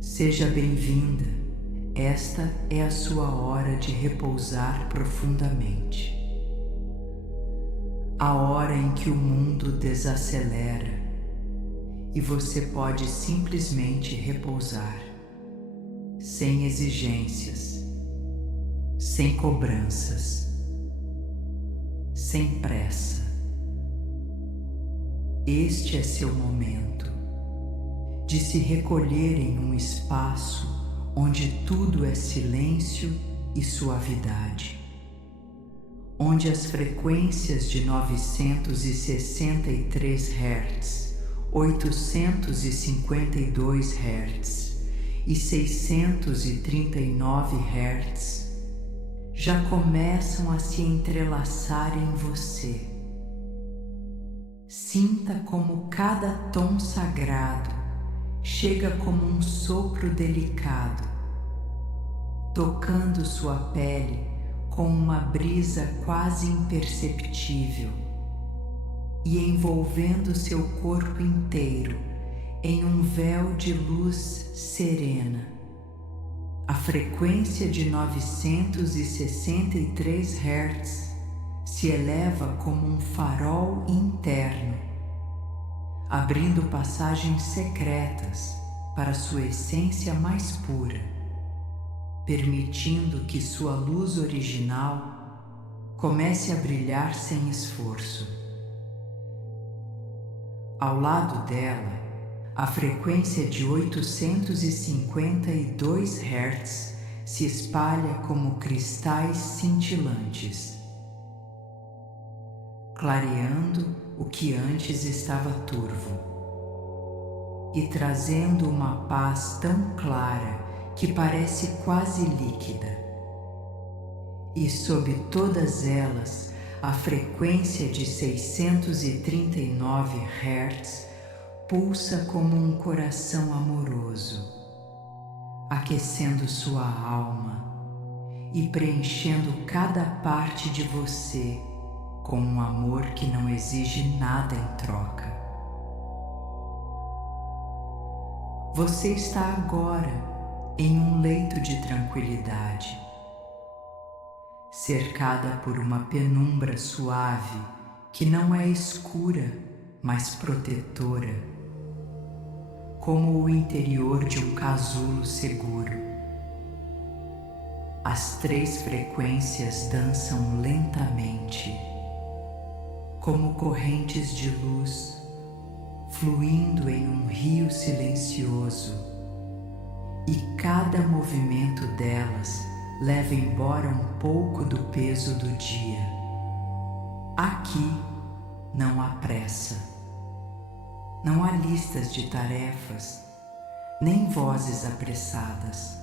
Seja bem-vinda. Esta é a sua hora de repousar profundamente. A hora em que o mundo desacelera e você pode simplesmente repousar, sem exigências, sem cobranças, sem pressa. Este é seu momento de se recolher em um espaço onde tudo é silêncio e suavidade, onde as frequências de 963 Hz, 852 Hz e 639 Hz já começam a se entrelaçar em você. Sinta como cada tom sagrado chega como um sopro delicado, tocando sua pele com uma brisa quase imperceptível e envolvendo seu corpo inteiro em um véu de luz serena. A frequência de 963 Hz se eleva como um farol interno, abrindo passagens secretas para sua essência mais pura, permitindo que sua luz original comece a brilhar sem esforço. Ao lado dela, a frequência de 852 Hz se espalha como cristais cintilantes, clareando o que antes estava turvo e trazendo uma paz tão clara que parece quase líquida. E sob todas elas, a frequência de 639 Hz pulsa como um coração amoroso, aquecendo sua alma e preenchendo cada parte de você com um amor que não exige nada em troca. Você está agora em um leito de tranquilidade, cercada por uma penumbra suave que não é escura, mas protetora, como o interior de um casulo seguro. As 3 frequências dançam lentamente, como correntes de luz, fluindo em um rio silencioso, e cada movimento delas leva embora um pouco do peso do dia. Aqui não há pressa, não há listas de tarefas, nem vozes apressadas,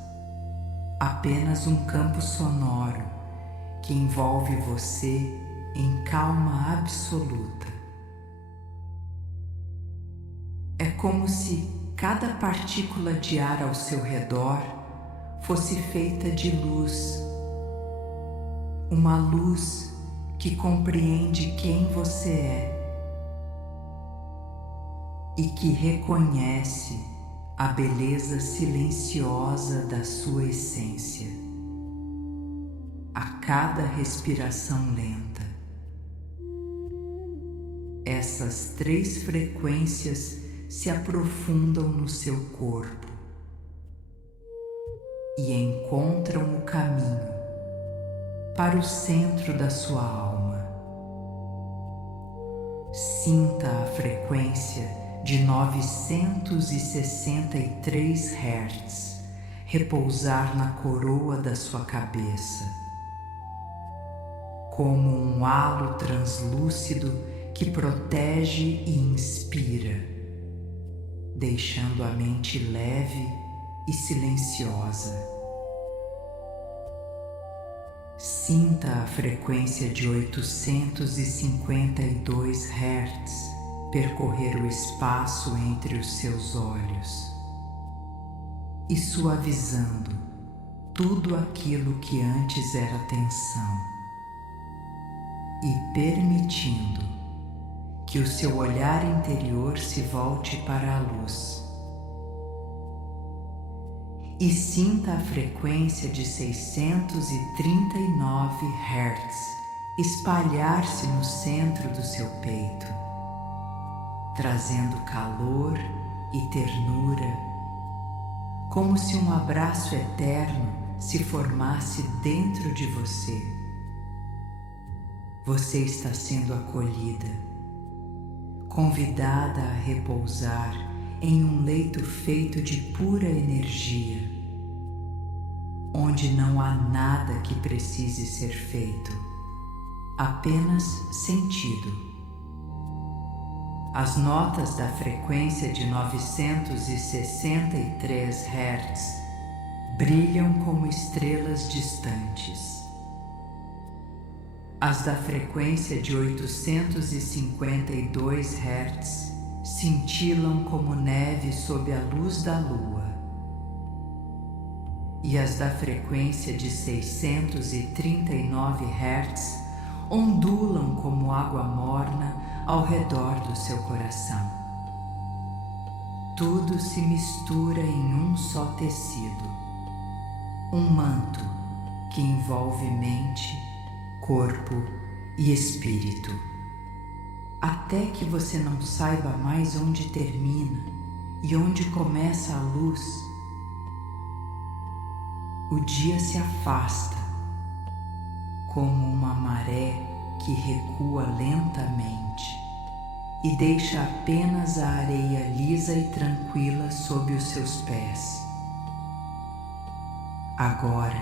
apenas um campo sonoro que envolve você em calma absoluta. É como se cada partícula de ar ao seu redor fosse feita de luz, uma luz que compreende quem você é e que reconhece a beleza silenciosa da sua essência a cada respiração lenta. Essas 3 frequências se aprofundam no seu corpo e encontram o caminho para o centro da sua alma. Sinta a frequência de 963 Hz repousar na coroa da sua cabeça, como um halo translúcido que protege e inspira, deixando a mente leve e silenciosa. Sinta a frequência de 852 Hz percorrer o espaço entre os seus olhos e suavizando tudo aquilo que antes era tensão e permitindo que o seu olhar interior se volte para a luz. e sinta a frequência de 639 Hz espalhar-se no centro do seu peito, trazendo calor e ternura, como se um abraço eterno se formasse dentro de você. Você está sendo acolhida, convidada a repousar em um leito feito de pura energia, onde não há nada que precise ser feito, apenas sentido. As notas da frequência de 963 Hz brilham como estrelas distantes. As da frequência de 852 Hz cintilam como neve sob a luz da lua. E as da frequência de 639 Hz ondulam como água morna ao redor do seu coração. Tudo se mistura em um só tecido, um manto que envolve mente, corpo e espírito, até que você não saiba mais onde termina e onde começa a luz. O dia se afasta, como uma maré que recua lentamente e deixa apenas a areia lisa e tranquila sob os seus pés. Agora,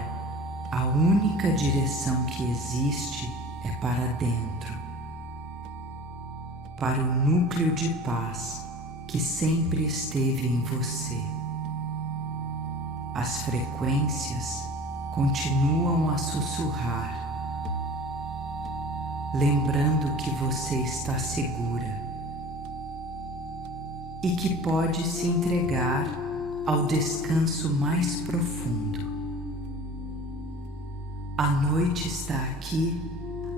a única direção que existe é para dentro, para o núcleo de paz que sempre esteve em você. As frequências continuam a sussurrar, lembrando que você está segura e que pode se entregar ao descanso mais profundo. A noite está aqui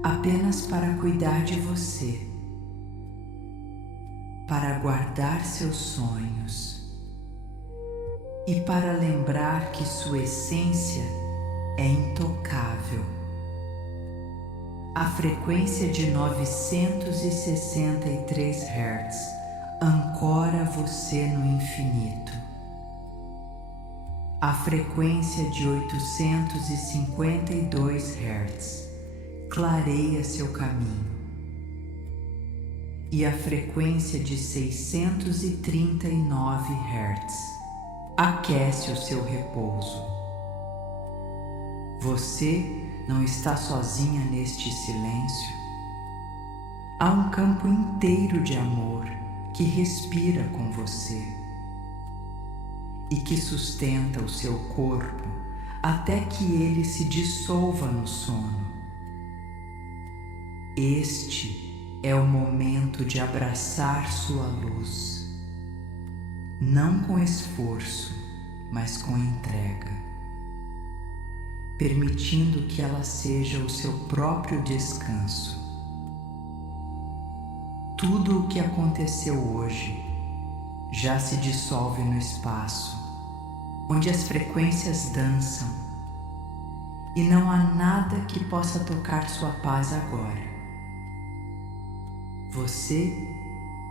apenas para cuidar de você, para guardar seus sonhos e para lembrar que sua essência é intocável. A frequência de 963 Hz ancora você no infinito. A frequência de 852 Hz clareia seu caminho. E a frequência de 639 Hz aquece o seu repouso. Você não está sozinha neste silêncio. Há um campo inteiro de amor que respira com você e que sustenta o seu corpo até que ele se dissolva no sono. Este é o momento de abraçar sua luz, não com esforço, mas com entrega, permitindo que ela seja o seu próprio descanso. Tudo o que aconteceu hoje já se dissolve no espaço, onde as frequências dançam, e não há nada que possa tocar sua paz agora. Você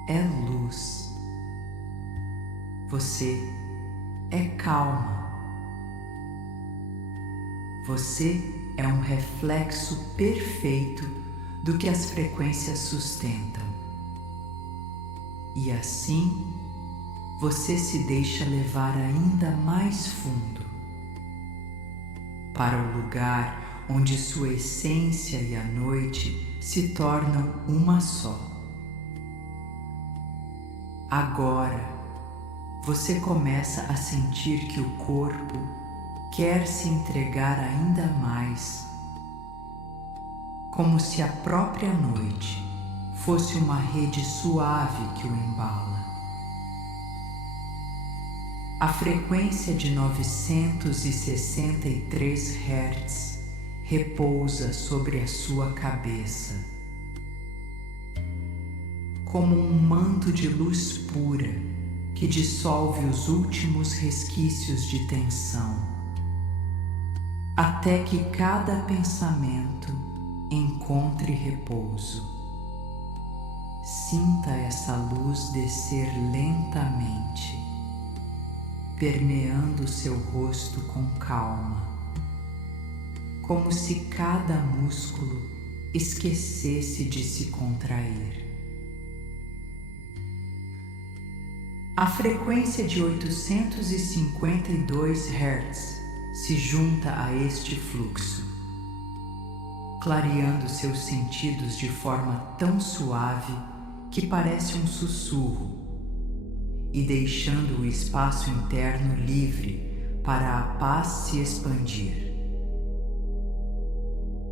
é luz. Você é calma. Você é um reflexo perfeito do que as frequências sustentam. E assim, você se deixa levar ainda mais fundo para o lugar onde sua essência e a noite se tornam uma só. Agora, você começa a sentir que o corpo quer se entregar ainda mais, como se a própria noite fosse uma rede suave que o embala. A frequência de 963 Hz repousa sobre a sua cabeça, como um manto de luz pura que dissolve os últimos resquícios de tensão, até que cada pensamento encontre repouso. Sinta essa luz descer lentamente, permeando seu rosto com calma, como se cada músculo esquecesse de se contrair. A frequência de 852 Hz se junta a este fluxo, clareando seus sentidos de forma tão suave que parece um sussurro e deixando o espaço interno livre para a paz se expandir.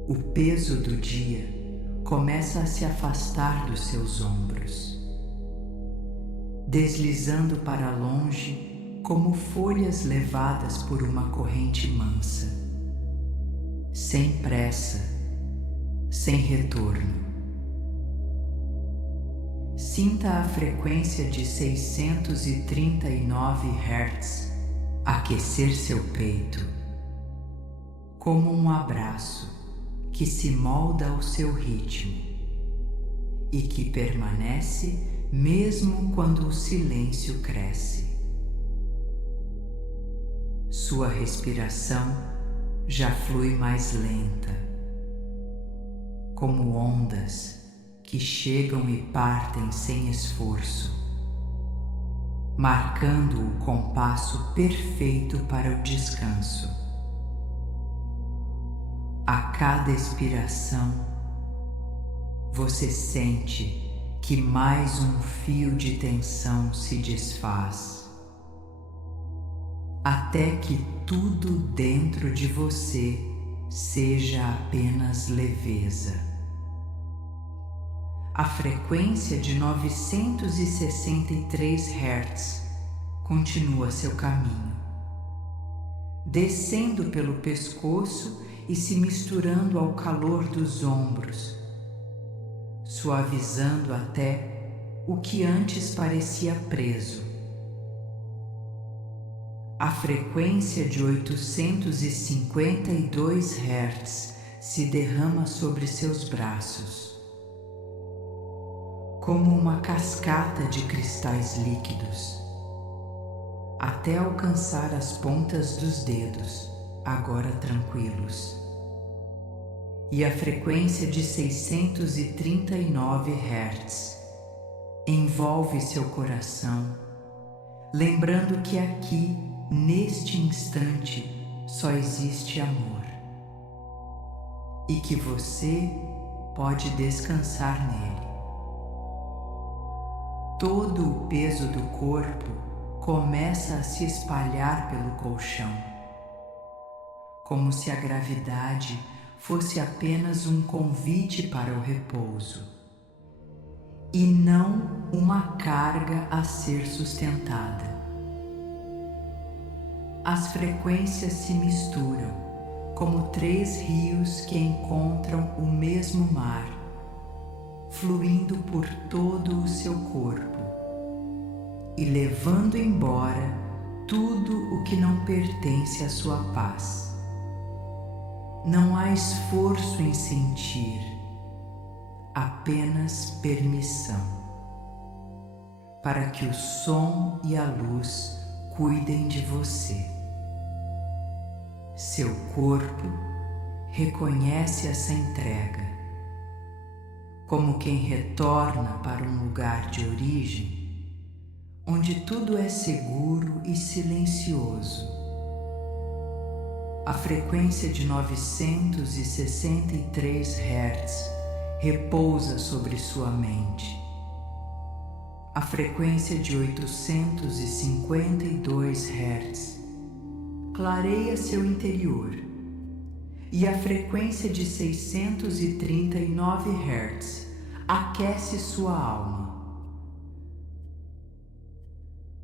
O peso do dia começa a se afastar dos seus ombros, deslizando para longe como folhas levadas por uma corrente mansa, sem pressa, sem retorno. Sinta a frequência de 639 Hz aquecer seu peito, como um abraço que se molda ao seu ritmo e que permanece mesmo quando o silêncio cresce. Sua respiração já flui mais lenta, como ondas que chegam e partem sem esforço, marcando o compasso perfeito para o descanso. A cada expiração, você sente que mais um fio de tensão se desfaz, até que tudo dentro de você seja apenas leveza. A frequência de 963 Hz continua seu caminho, descendo pelo pescoço e se misturando ao calor dos ombros, suavizando até o que antes parecia preso. A frequência de 852 Hz se derrama sobre seus braços, como uma cascata de cristais líquidos, até alcançar as pontas dos dedos, agora tranquilos. E a frequência de 639 Hz envolve seu coração, lembrando que aqui, neste instante, só existe amor e que você pode descansar nele. Todo o peso do corpo começa a se espalhar pelo colchão, como se a gravidade fosse apenas um convite para o repouso e não uma carga a ser sustentada. As frequências se misturam como 3 rios que encontram o mesmo mar, fluindo por todo o seu corpo e levando embora tudo o que não pertence à sua paz. Não há esforço em sentir, apenas permissão, para que o som e a luz cuidem de você. Seu corpo reconhece essa entrega, como quem retorna para um lugar de origem, onde tudo é seguro e silencioso. A frequência de 963 Hz repousa sobre sua mente. A frequência de 852 Hz clareia seu interior. E a frequência de 639 Hz aquece sua alma.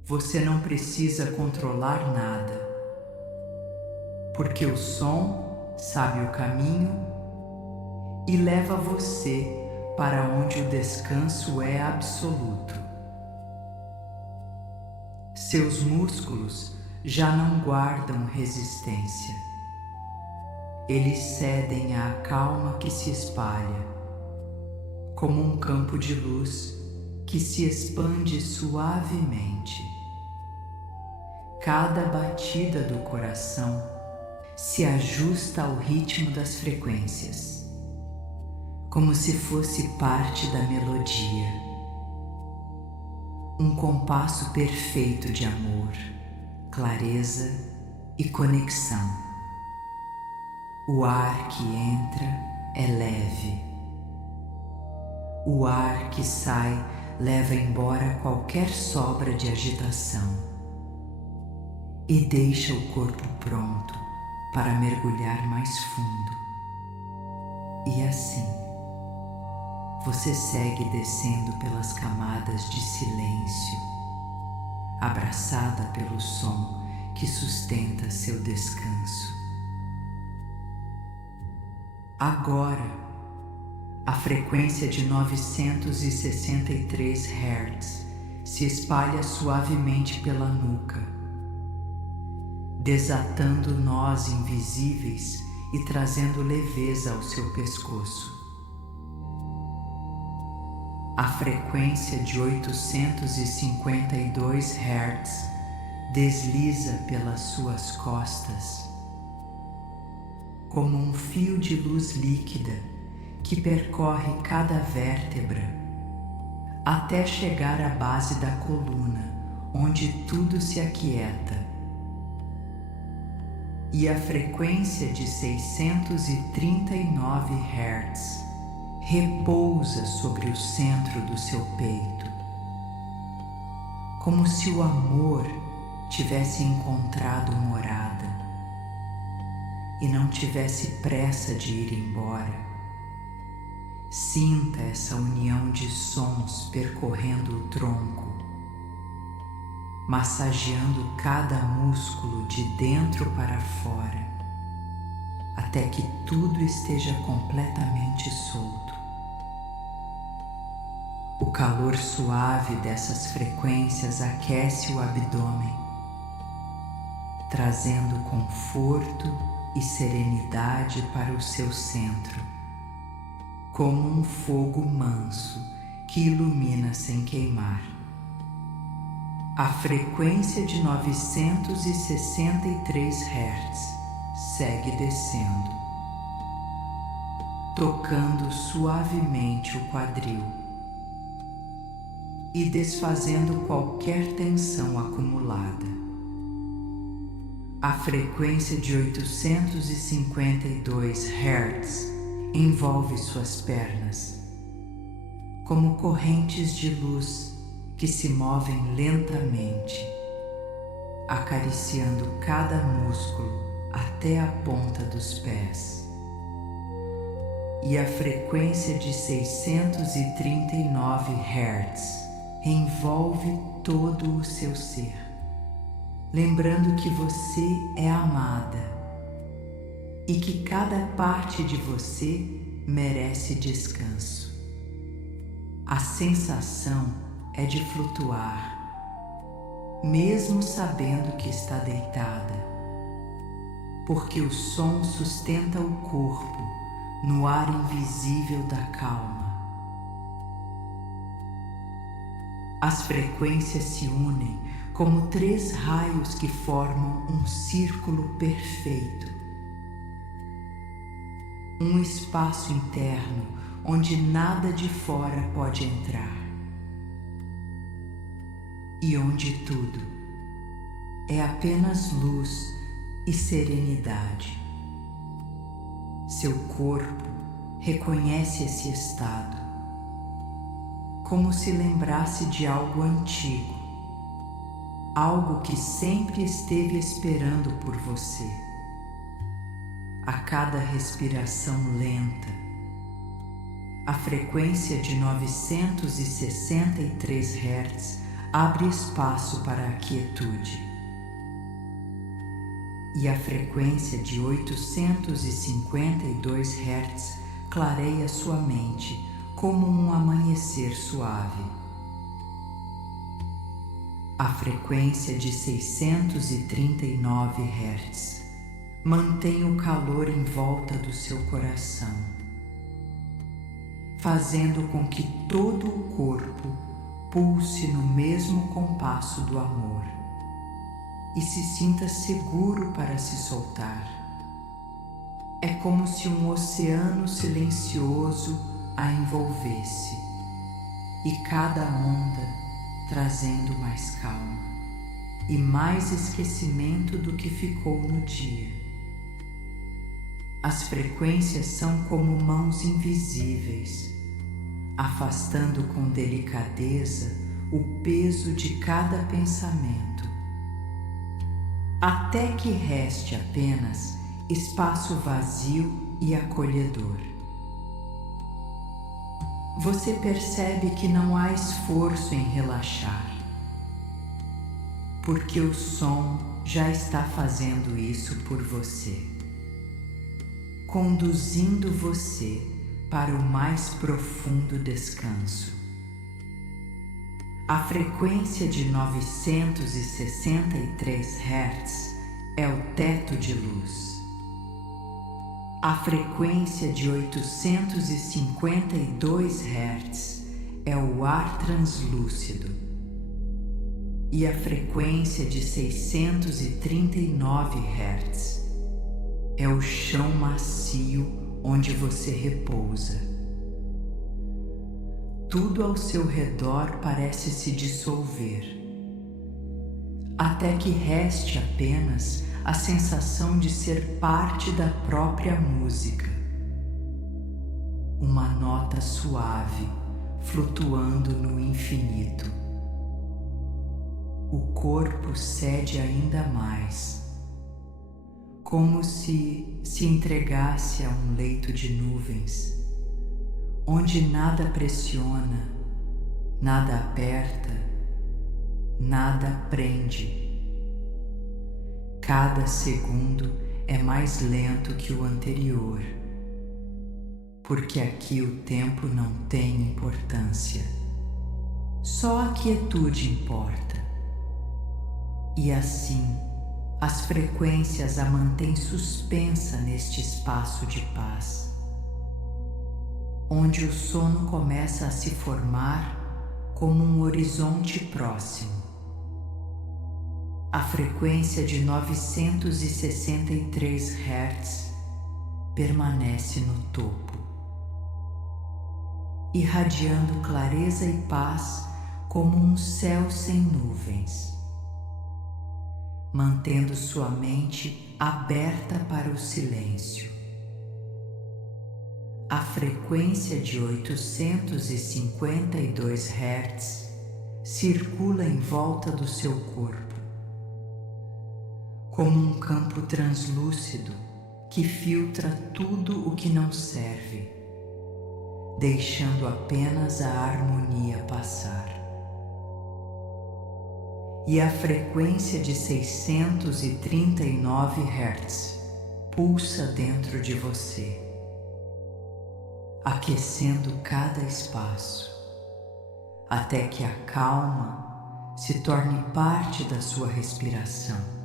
Você não precisa controlar nada, porque o som sabe o caminho e leva você para onde o descanso é absoluto. Seus músculos já não guardam resistência. Eles cedem à calma que se espalha, como um campo de luz que se expande suavemente. Cada batida do coração se ajusta ao ritmo das frequências, como se fosse parte da melodia. Um compasso perfeito de amor, clareza e conexão. O ar que entra é leve. O ar que sai leva embora qualquer sobra de agitação e deixa o corpo pronto para mergulhar mais fundo. E assim, você segue descendo pelas camadas de silêncio, abraçada pelo som que sustenta seu descanso. Agora, a frequência de 963 Hz se espalha suavemente pela nuca, desatando nós invisíveis e trazendo leveza ao seu pescoço. A frequência de 852 Hz desliza pelas suas costas, como um fio de luz líquida que percorre cada vértebra até chegar à base da coluna, onde tudo se aquieta. E a frequência de 639 Hz repousa sobre o centro do seu peito, como se o amor tivesse encontrado morada e não tivesse pressa de ir embora. Sinta essa união de sons percorrendo o tronco, massageando cada músculo de dentro para fora, até que tudo esteja completamente solto. O calor suave dessas frequências aquece o abdômen, trazendo conforto e serenidade para o seu centro, como um fogo manso que ilumina sem queimar. A frequência de 963 Hz segue descendo, tocando suavemente o quadril e desfazendo qualquer tensão acumulada. A frequência de 852 Hz envolve suas pernas, como correntes de luz que se movem lentamente, acariciando cada músculo até a ponta dos pés. E a frequência de 639 Hz envolve todo o seu ser, lembrando que você é amada e que cada parte de você merece descanso. A sensação é de flutuar, mesmo sabendo que está deitada, porque o som sustenta o corpo no ar invisível da calma. As frequências se unem como 3 raios que formam um círculo perfeito. Um espaço interno onde nada de fora pode entrar. E onde tudo é apenas luz e serenidade. Seu corpo reconhece esse estado, como se lembrasse de algo antigo, algo que sempre esteve esperando por você. A cada respiração lenta, a frequência de 963 Hz abre espaço para a quietude. E a frequência de 852 Hz clareia sua mente como um amanhecer suave. A frequência de 639 Hz mantém o calor em volta do seu coração, fazendo com que todo o corpo pulse no mesmo compasso do amor e se sinta seguro para se soltar. É como se um oceano silencioso a envolvesse, e cada onda trazendo mais calma e mais esquecimento do que ficou no dia. As frequências são como mãos invisíveis, afastando com delicadeza o peso de cada pensamento, até que reste apenas espaço vazio e acolhedor. Você percebe que não há esforço em relaxar, porque o som já está fazendo isso por você, conduzindo você para o mais profundo descanso. A frequência de 963 Hz é o teto de luz. A frequência de 852 Hz é o ar translúcido. E a frequência de 639 Hz é o chão macio onde você repousa. Tudo ao seu redor parece se dissolver, até que reste apenas a sensação de ser parte da própria música. Uma nota suave flutuando no infinito. O corpo cede ainda mais, como se entregasse a um leito de nuvens, onde nada pressiona, nada aperta, nada prende. Cada segundo é mais lento que o anterior, porque aqui o tempo não tem importância. Só a quietude importa. E assim, as frequências a mantêm suspensa neste espaço de paz, onde o sono começa a se formar como um horizonte próximo. A frequência de 963 Hz permanece no topo, irradiando clareza e paz como um céu sem nuvens, mantendo sua mente aberta para o silêncio. A frequência de 852 Hz circula em volta do seu corpo, como um campo translúcido que filtra tudo o que não serve, deixando apenas a harmonia passar. E a frequência de 639 Hz pulsa dentro de você, aquecendo cada espaço, até que a calma se torne parte da sua respiração.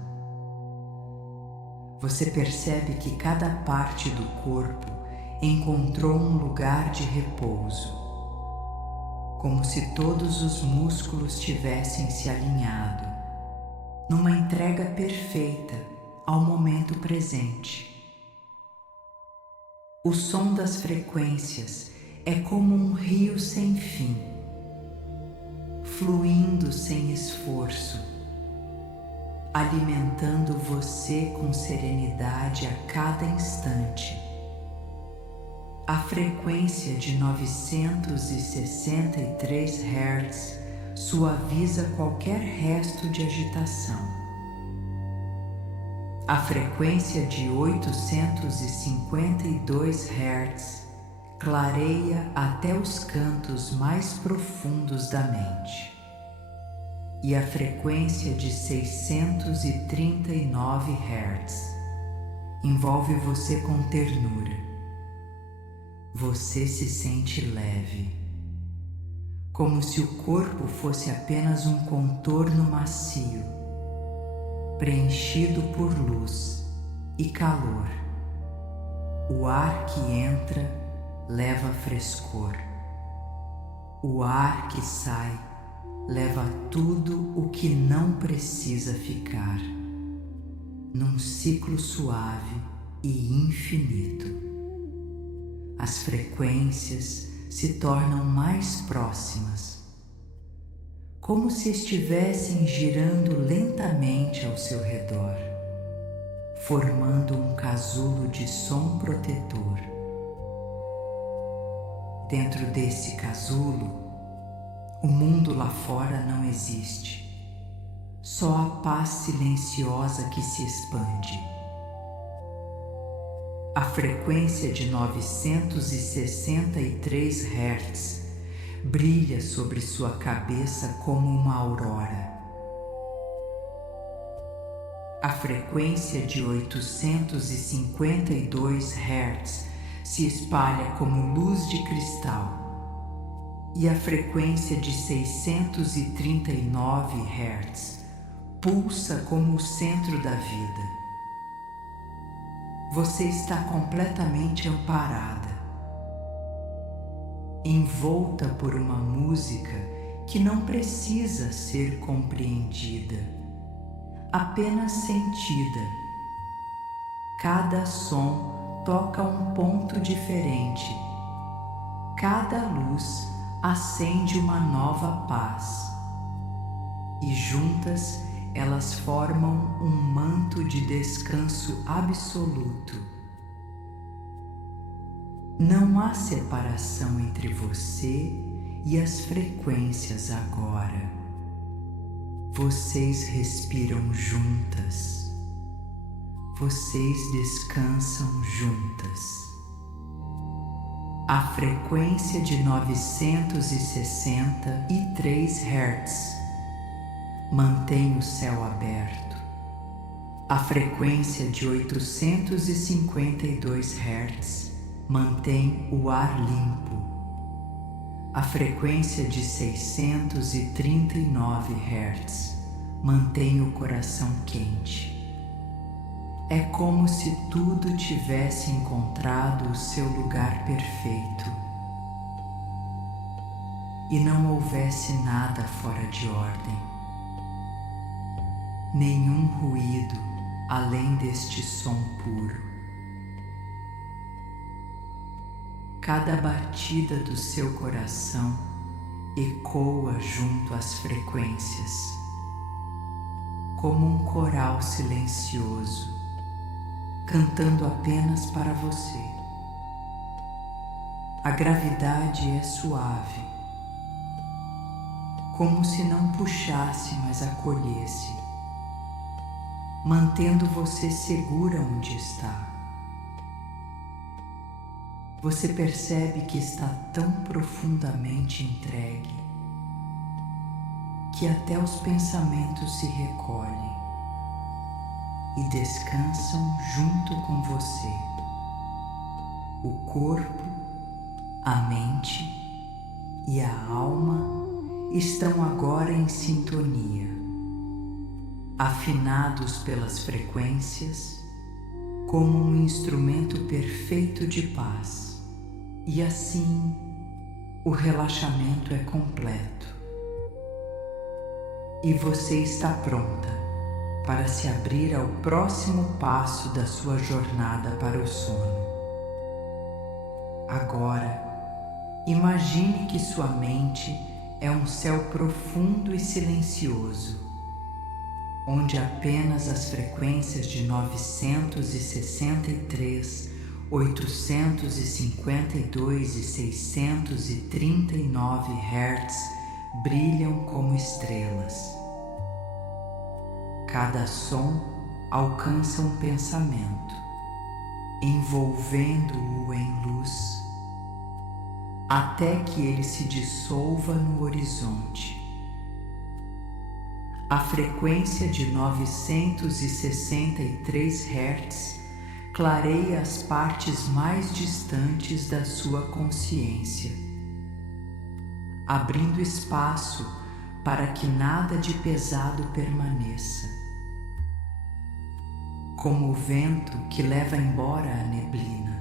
Você percebe que cada parte do corpo encontrou um lugar de repouso, como se todos os músculos tivessem se alinhado, numa entrega perfeita ao momento presente. O som das frequências é como um rio sem fim, fluindo sem esforço, alimentando você com serenidade a cada instante. A frequência de 963 Hz suaviza qualquer resto de agitação. A frequência de 852 Hz clareia até os cantos mais profundos da mente. E a frequência de 639 Hz envolve você com ternura. Você se sente leve, como se o corpo fosse apenas um contorno macio, preenchido por luz e calor. O ar que entra leva frescor. O ar que sai leva tudo o que não precisa ficar, num ciclo suave e infinito. As frequências se tornam mais próximas, como se estivessem girando lentamente ao seu redor, formando um casulo de som protetor. Dentro desse casulo, o mundo lá fora não existe, só a paz silenciosa que se expande. A frequência de 963 Hz brilha sobre sua cabeça como uma aurora. A frequência de 852 Hz se espalha como luz de cristal. E a frequência de 639 Hz pulsa como o centro da vida. Você está completamente amparada, envolta por uma música que não precisa ser compreendida, apenas sentida. Cada som toca um ponto diferente, cada luz acende uma nova paz, e juntas elas formam um manto de descanso absoluto. Não há separação entre você e as frequências agora. Vocês respiram juntas. Vocês descansam juntas. A frequência de 963 Hz mantém o céu aberto. A frequência de 852 Hz mantém o ar limpo. A frequência de 639 Hz mantém o coração quente. É como se tudo tivesse encontrado o seu lugar perfeito e não houvesse nada fora de ordem. Nenhum ruído além deste som puro. Cada batida do seu coração ecoa junto às frequências, como um coral silencioso, cantando apenas para você. A gravidade é suave, como se não puxasse, mas acolhesse, mantendo você segura onde está. Você percebe que está tão profundamente entregue que até os pensamentos se recolhem e descansam junto com você. O corpo, a mente e a alma estão agora em sintonia, afinados pelas frequências como um instrumento perfeito de paz. E assim, o relaxamento é completo. E você está pronta para se abrir ao próximo passo da sua jornada para o sono. Agora, imagine que sua mente é um céu profundo e silencioso, onde apenas as frequências de 963, 852 e 639 Hz brilham como estrelas. Cada som alcança um pensamento, envolvendo-o em luz, até que ele se dissolva no horizonte. A frequência de 963 Hz clareia as partes mais distantes da sua consciência. abrindo espaço para que nada de pesado permaneça. Como o vento que leva embora a neblina,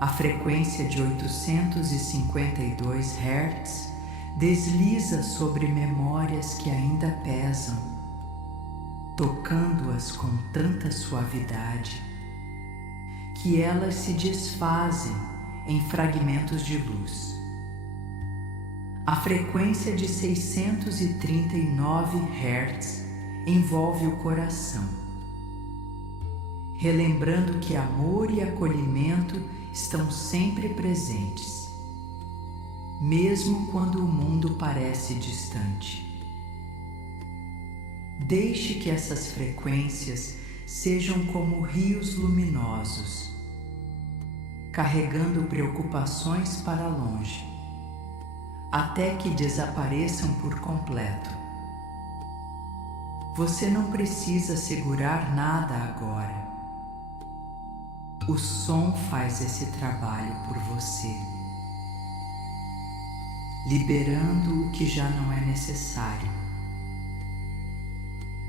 a frequência de 852 Hz desliza sobre memórias que ainda pesam, tocando-as com tanta suavidade que elas se desfazem em fragmentos de luz. A frequência de 639 Hz envolve o coração, relembrando que amor e acolhimento estão sempre presentes, mesmo quando o mundo parece distante. Deixe que essas frequências sejam como rios luminosos, carregando preocupações para longe, até que desapareçam por completo. Você não precisa segurar nada agora. O som faz esse trabalho por você, liberando o que já não é necessário.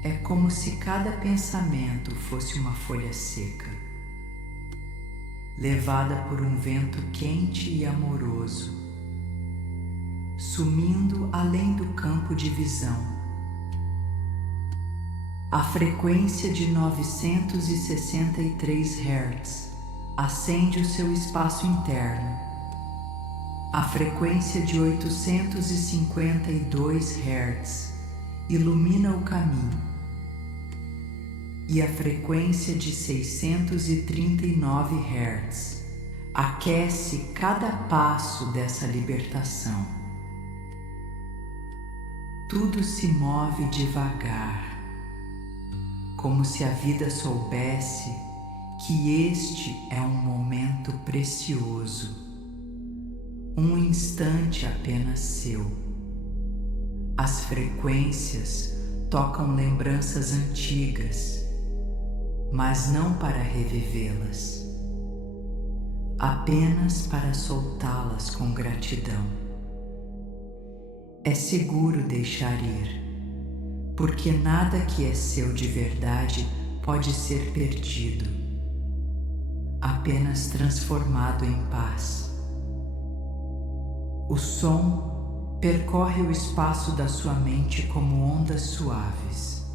É como se cada pensamento fosse uma folha seca, levada por um vento quente e amoroso, sumindo além do campo de visão. A frequência de 963 Hz acende o seu espaço interno. A frequência de 852 Hz ilumina o caminho. E a frequência de 639 Hz aquece cada passo dessa libertação. Tudo se move devagar, como se a vida soubesse que este é um momento precioso, um instante apenas seu. As frequências tocam lembranças antigas, mas não para revivê-las, apenas para soltá-las com gratidão. É seguro deixar ir, porque nada que é seu de verdade pode ser perdido, apenas transformado em paz. O som percorre o espaço da sua mente como ondas suaves,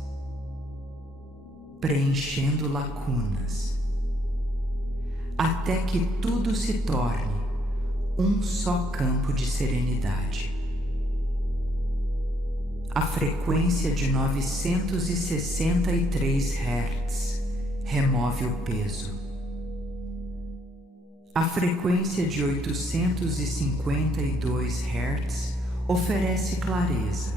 preenchendo lacunas, até que tudo se torne um só campo de serenidade. A frequência de 963 Hz remove o peso. A frequência de 852 Hz oferece clareza.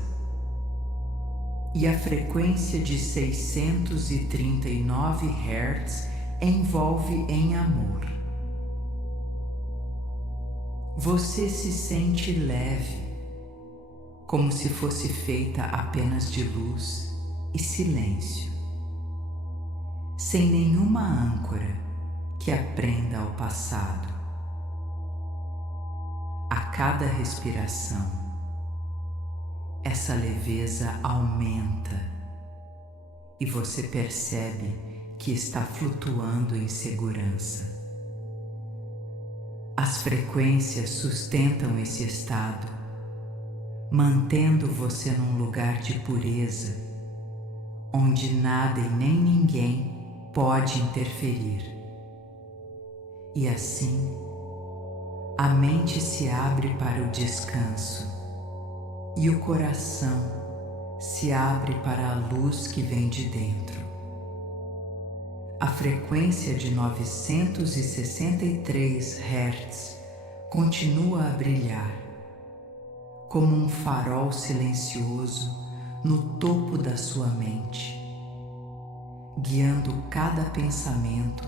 E a frequência de 639 Hz envolve em amor. Você se sente leve, como se fosse feita apenas de luz e silêncio, sem nenhuma âncora que a prenda ao passado. A cada respiração, essa leveza aumenta e você percebe que está flutuando em segurança. As frequências sustentam esse estado, mantendo você num lugar de pureza, onde nada e nem ninguém pode interferir. E assim, a mente se abre para o descanso e o coração se abre para a luz que vem de dentro. A frequência de 963 Hz continua a brilhar, como um farol silencioso no topo da sua mente, guiando cada pensamento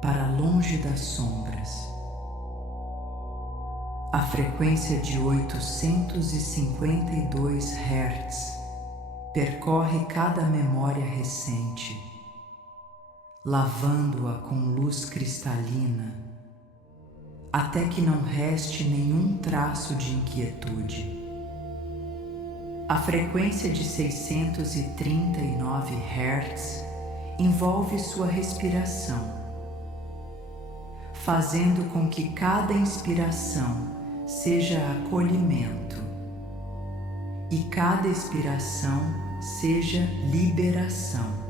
para longe das sombras. A frequência de 852 Hz percorre cada memória recente, lavando-a com luz cristalina, até que não reste nenhum traço de inquietude. A frequência de 639 Hz envolve sua respiração, fazendo com que cada inspiração seja acolhimento e cada expiração seja liberação.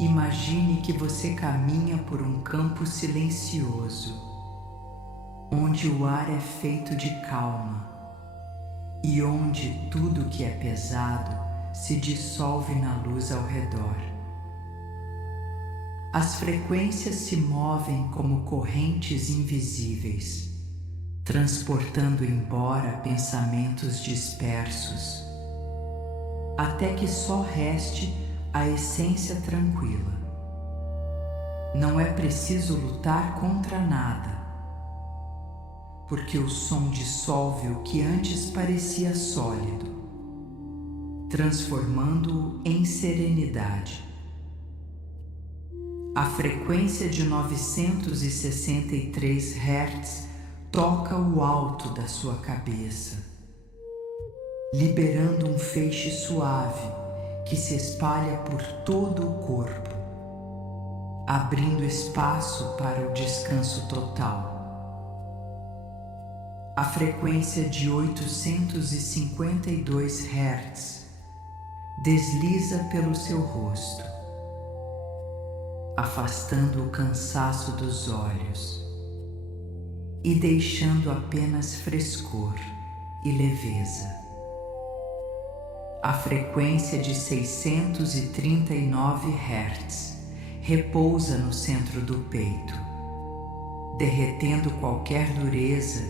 Imagine que você caminha por um campo silencioso, onde o ar é feito de calma e onde tudo que é pesado se dissolve na luz ao redor. As frequências se movem como correntes invisíveis, transportando embora pensamentos dispersos, até que só reste a essência tranquila. Não é preciso lutar contra nada, porque o som dissolve o que antes parecia sólido, transformando-o em serenidade. A frequência de 963 Hz toca o alto da sua cabeça, liberando um feixe suave que se espalha por todo o corpo, abrindo espaço para o descanso total. A frequência de 852 Hz desliza pelo seu rosto, afastando o cansaço dos olhos e deixando apenas frescor e leveza. A frequência de 639 Hz repousa no centro do peito, derretendo qualquer dureza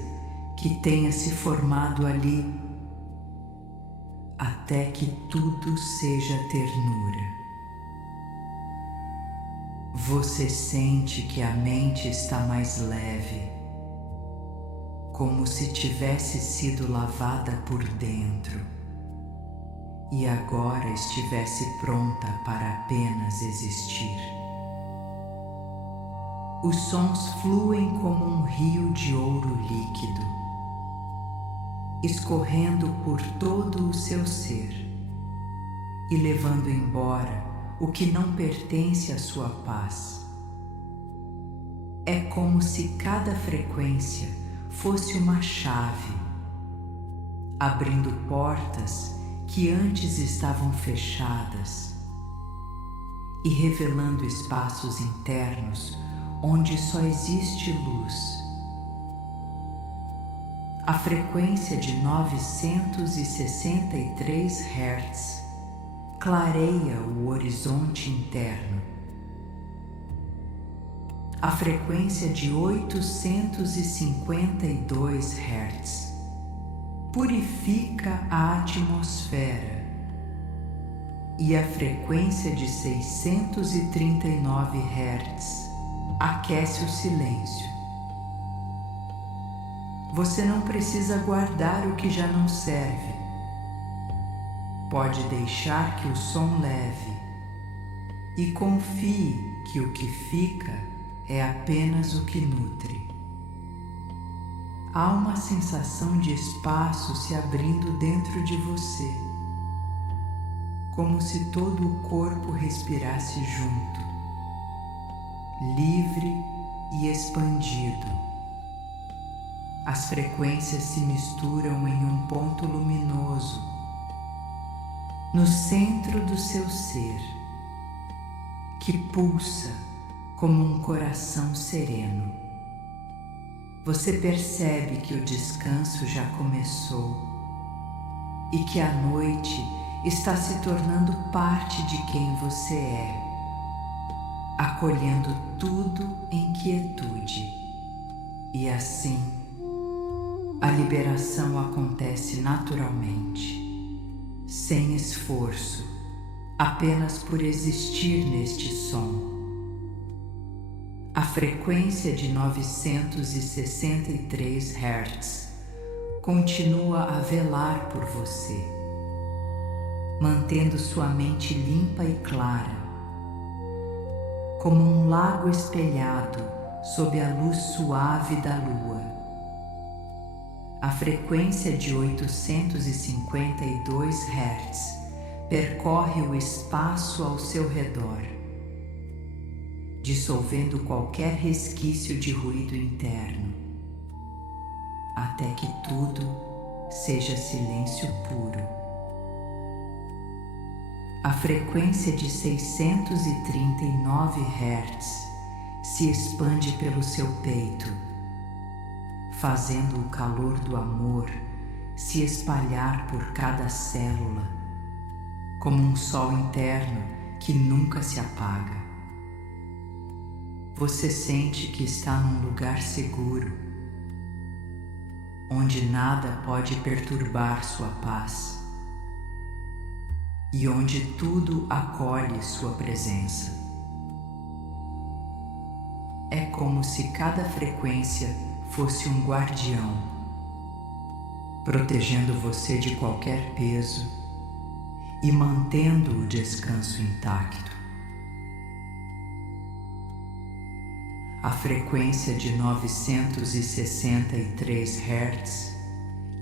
que tenha se formado ali, até que tudo seja ternura. Você sente que a mente está mais leve, como se tivesse sido lavada por dentro e agora estivesse pronta para apenas existir. Os sons fluem como um rio de ouro líquido, escorrendo por todo o seu ser e levando embora o que não pertence à sua paz. É como se cada frequência fosse uma chave, abrindo portas que antes estavam fechadas e revelando espaços internos onde só existe luz. A frequência de 963 Hz clareia o horizonte interno. A frequência de 852 Hz purifica a atmosfera e a frequência de 639 Hz aquece o silêncio. Você não precisa guardar o que já não serve. Pode deixar que o som leve e confie que o que fica é apenas o que nutre. Há uma sensação de espaço se abrindo dentro de você, como se todo o corpo respirasse junto, livre e expandido. As frequências se misturam em um ponto luminoso, no centro do seu ser, que pulsa como um coração sereno. Você percebe que o descanso já começou e que a noite está se tornando parte de quem você é, acolhendo tudo em quietude. E assim, a liberação acontece naturalmente, sem esforço, apenas por existir neste som. A frequência de 963 Hz continua a velar por você, mantendo sua mente limpa e clara, como um lago espelhado sob a luz suave da lua. A frequência de 852 Hz percorre o espaço ao seu redor, dissolvendo qualquer resquício de ruído interno, até que tudo seja silêncio puro. A frequência de 639 Hz se expande pelo seu peito, fazendo o calor do amor se espalhar por cada célula, como um sol interno que nunca se apaga. Você sente que está num lugar seguro, onde nada pode perturbar sua paz e onde tudo acolhe sua presença. É como se cada frequência fosse um guardião, protegendo você de qualquer peso e mantendo o descanso intacto. A frequência de 963 Hz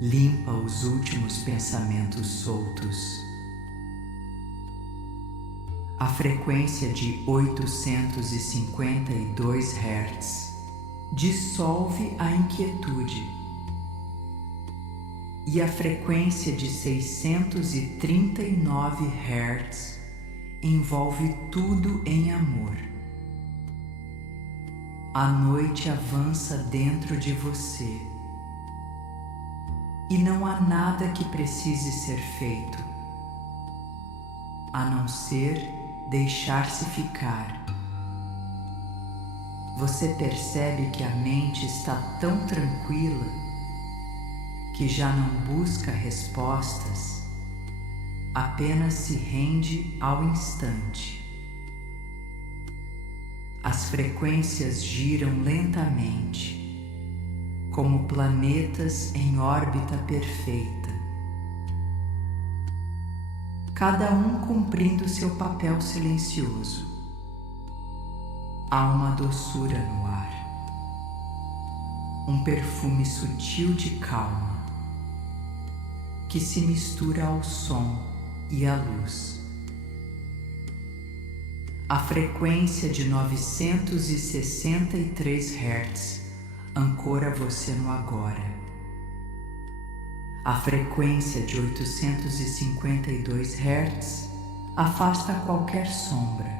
limpa os últimos pensamentos soltos. A frequência de 852 Hz dissolve a inquietude. E a frequência de 639 Hz envolve tudo em amor. A noite avança dentro de você e não há nada que precise ser feito, a não ser deixar-se ficar. Você percebe que a mente está tão tranquila que já não busca respostas, apenas se rende ao instante. As frequências giram lentamente, como planetas em órbita perfeita, cada um cumprindo seu papel silencioso. Há uma doçura no ar, um perfume sutil de calma, que se mistura ao som e à luz. A frequência de 963 Hz ancora você no agora. A frequência de 852 Hz afasta qualquer sombra.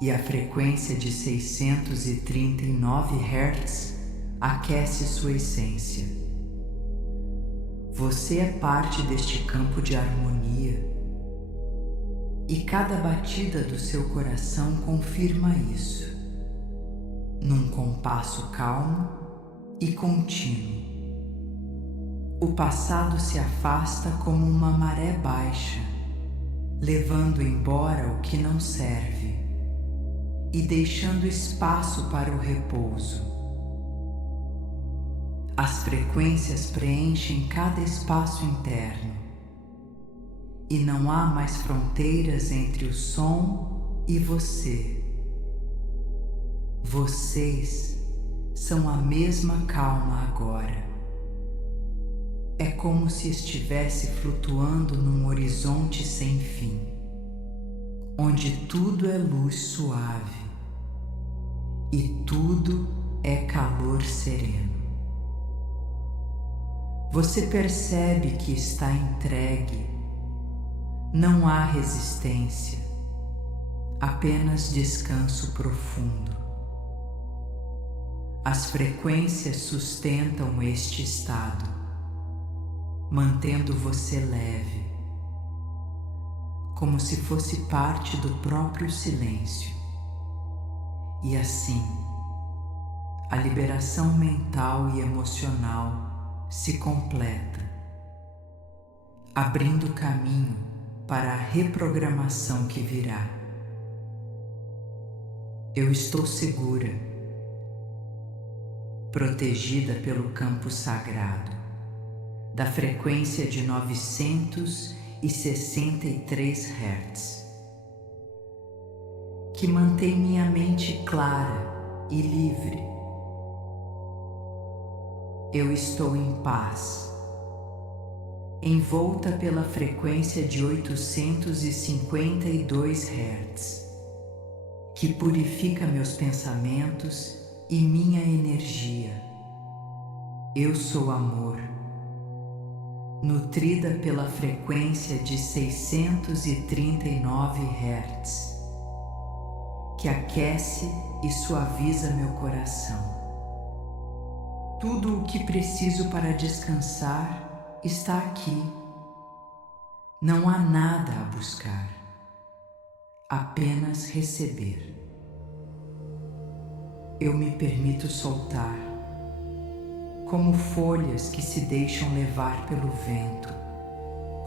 E a frequência de 639 Hz aquece sua essência. Você é parte deste campo de harmonia e cada batida do seu coração confirma isso, num compasso calmo e contínuo. O passado se afasta como uma maré baixa, levando embora o que não serve e deixando espaço para o repouso. As frequências preenchem cada espaço interno e não há mais fronteiras entre o som e você. Vocês são a mesma calma agora. É como se estivesse flutuando num horizonte sem fim, onde tudo é luz suave e tudo é calor sereno. Você percebe que está entregue. Não há resistência, apenas descanso profundo. As frequências sustentam este estado, mantendo você leve, como se fosse parte do próprio silêncio. E assim, a liberação mental e emocional se completa, abrindo caminho para a reprogramação que virá. Eu estou segura, protegida pelo campo sagrado da frequência de 963 Hz, que mantém minha mente clara e livre. Eu estou em paz, envolta pela frequência de 852 Hz, que purifica meus pensamentos e minha energia. Eu sou amor, nutrida pela frequência de 639 Hz, que aquece e suaviza meu coração. Tudo o que preciso para descansar está aqui. Não há nada a buscar, apenas receber. Eu me permito soltar, como folhas que se deixam levar pelo vento,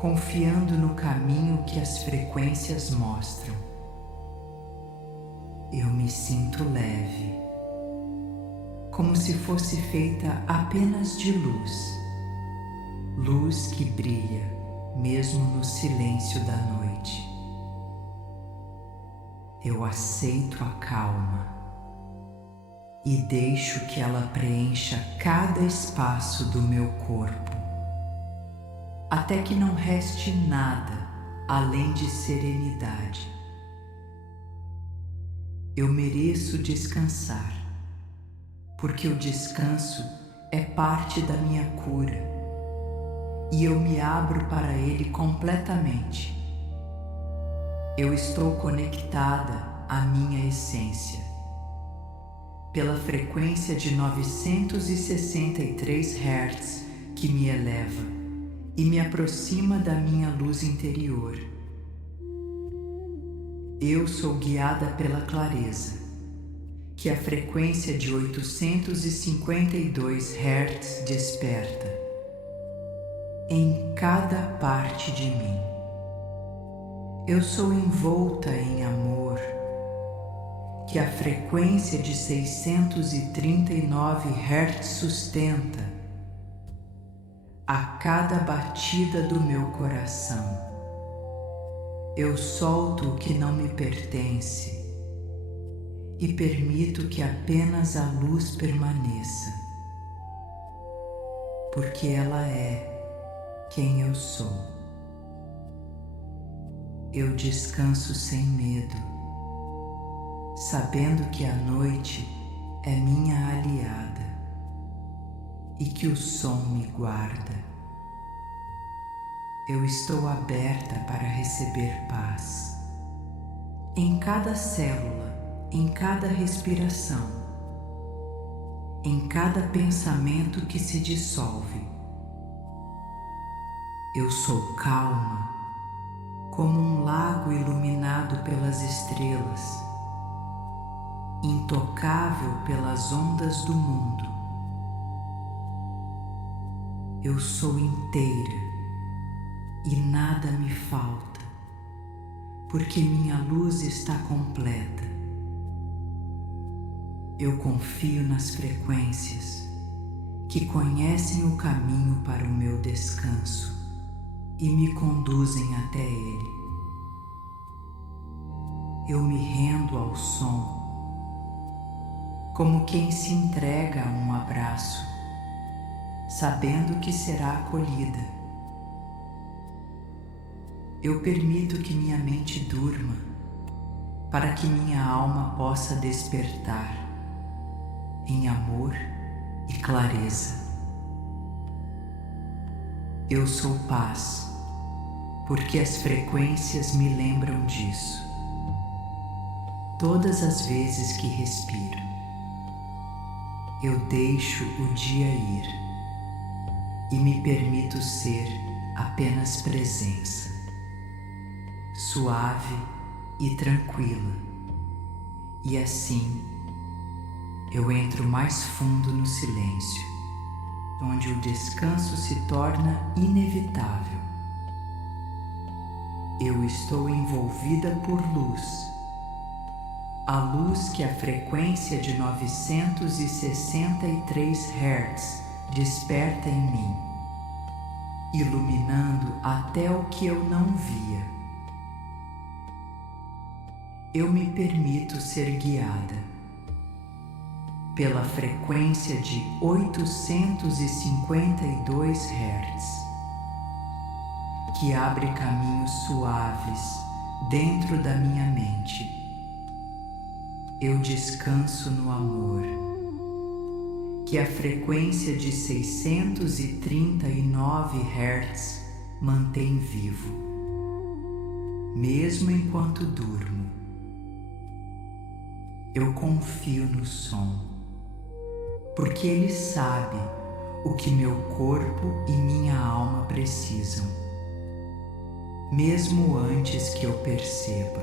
confiando no caminho que as frequências mostram. Eu me sinto leve, como se fosse feita apenas de luz, luz que brilha mesmo no silêncio da noite. Eu aceito a calma e deixo que ela preencha cada espaço do meu corpo, até que não reste nada além de serenidade. Eu mereço descansar, porque o descanso é parte da minha cura e eu me abro para ele completamente. Eu estou conectada à minha essência, pela frequência de 963 Hz que me eleva e me aproxima da minha luz interior. Eu sou guiada pela clareza, que a frequência de 852 Hz desperta em cada parte de mim. Eu sou envolta em amor, que a frequência de 639 Hz sustenta a cada batida do meu coração. Eu solto o que não me pertence e permito que apenas a luz permaneça, porque ela é quem eu sou. Eu descanso sem medo, sabendo que a noite é minha aliada e que o som me guarda. Eu estou aberta para receber paz em cada célula, em cada respiração, em cada pensamento que se dissolve. Eu sou calma, como um lago iluminado pelas estrelas, intocável pelas ondas do mundo. Eu sou inteira e nada me falta, porque minha luz está completa. Eu confio nas frequências que conhecem o caminho para o meu descanso e me conduzem até ele. Eu me rendo ao som, como quem se entrega a um abraço, sabendo que será acolhida. Eu permito que minha mente durma, para que minha alma possa despertar em amor e clareza. Eu sou paz, porque as frequências me lembram disso. Todas as vezes que respiro, eu deixo o dia ir e me permito ser apenas presença, suave e tranquila, e assim eu entro mais fundo no silêncio, onde o descanso se torna inevitável. Eu estou envolvida por luz, a luz que a frequência de 963 Hz desperta em mim, iluminando até o que eu não via. eu me permito ser guiada pela frequência de 852 Hz, que abre caminhos suaves dentro da minha mente. Eu descanso no amor, que a frequência de 639 Hz mantém vivo, mesmo enquanto durmo. Eu confio no som, porque ele sabe o que meu corpo e minha alma precisam, mesmo antes que eu perceba.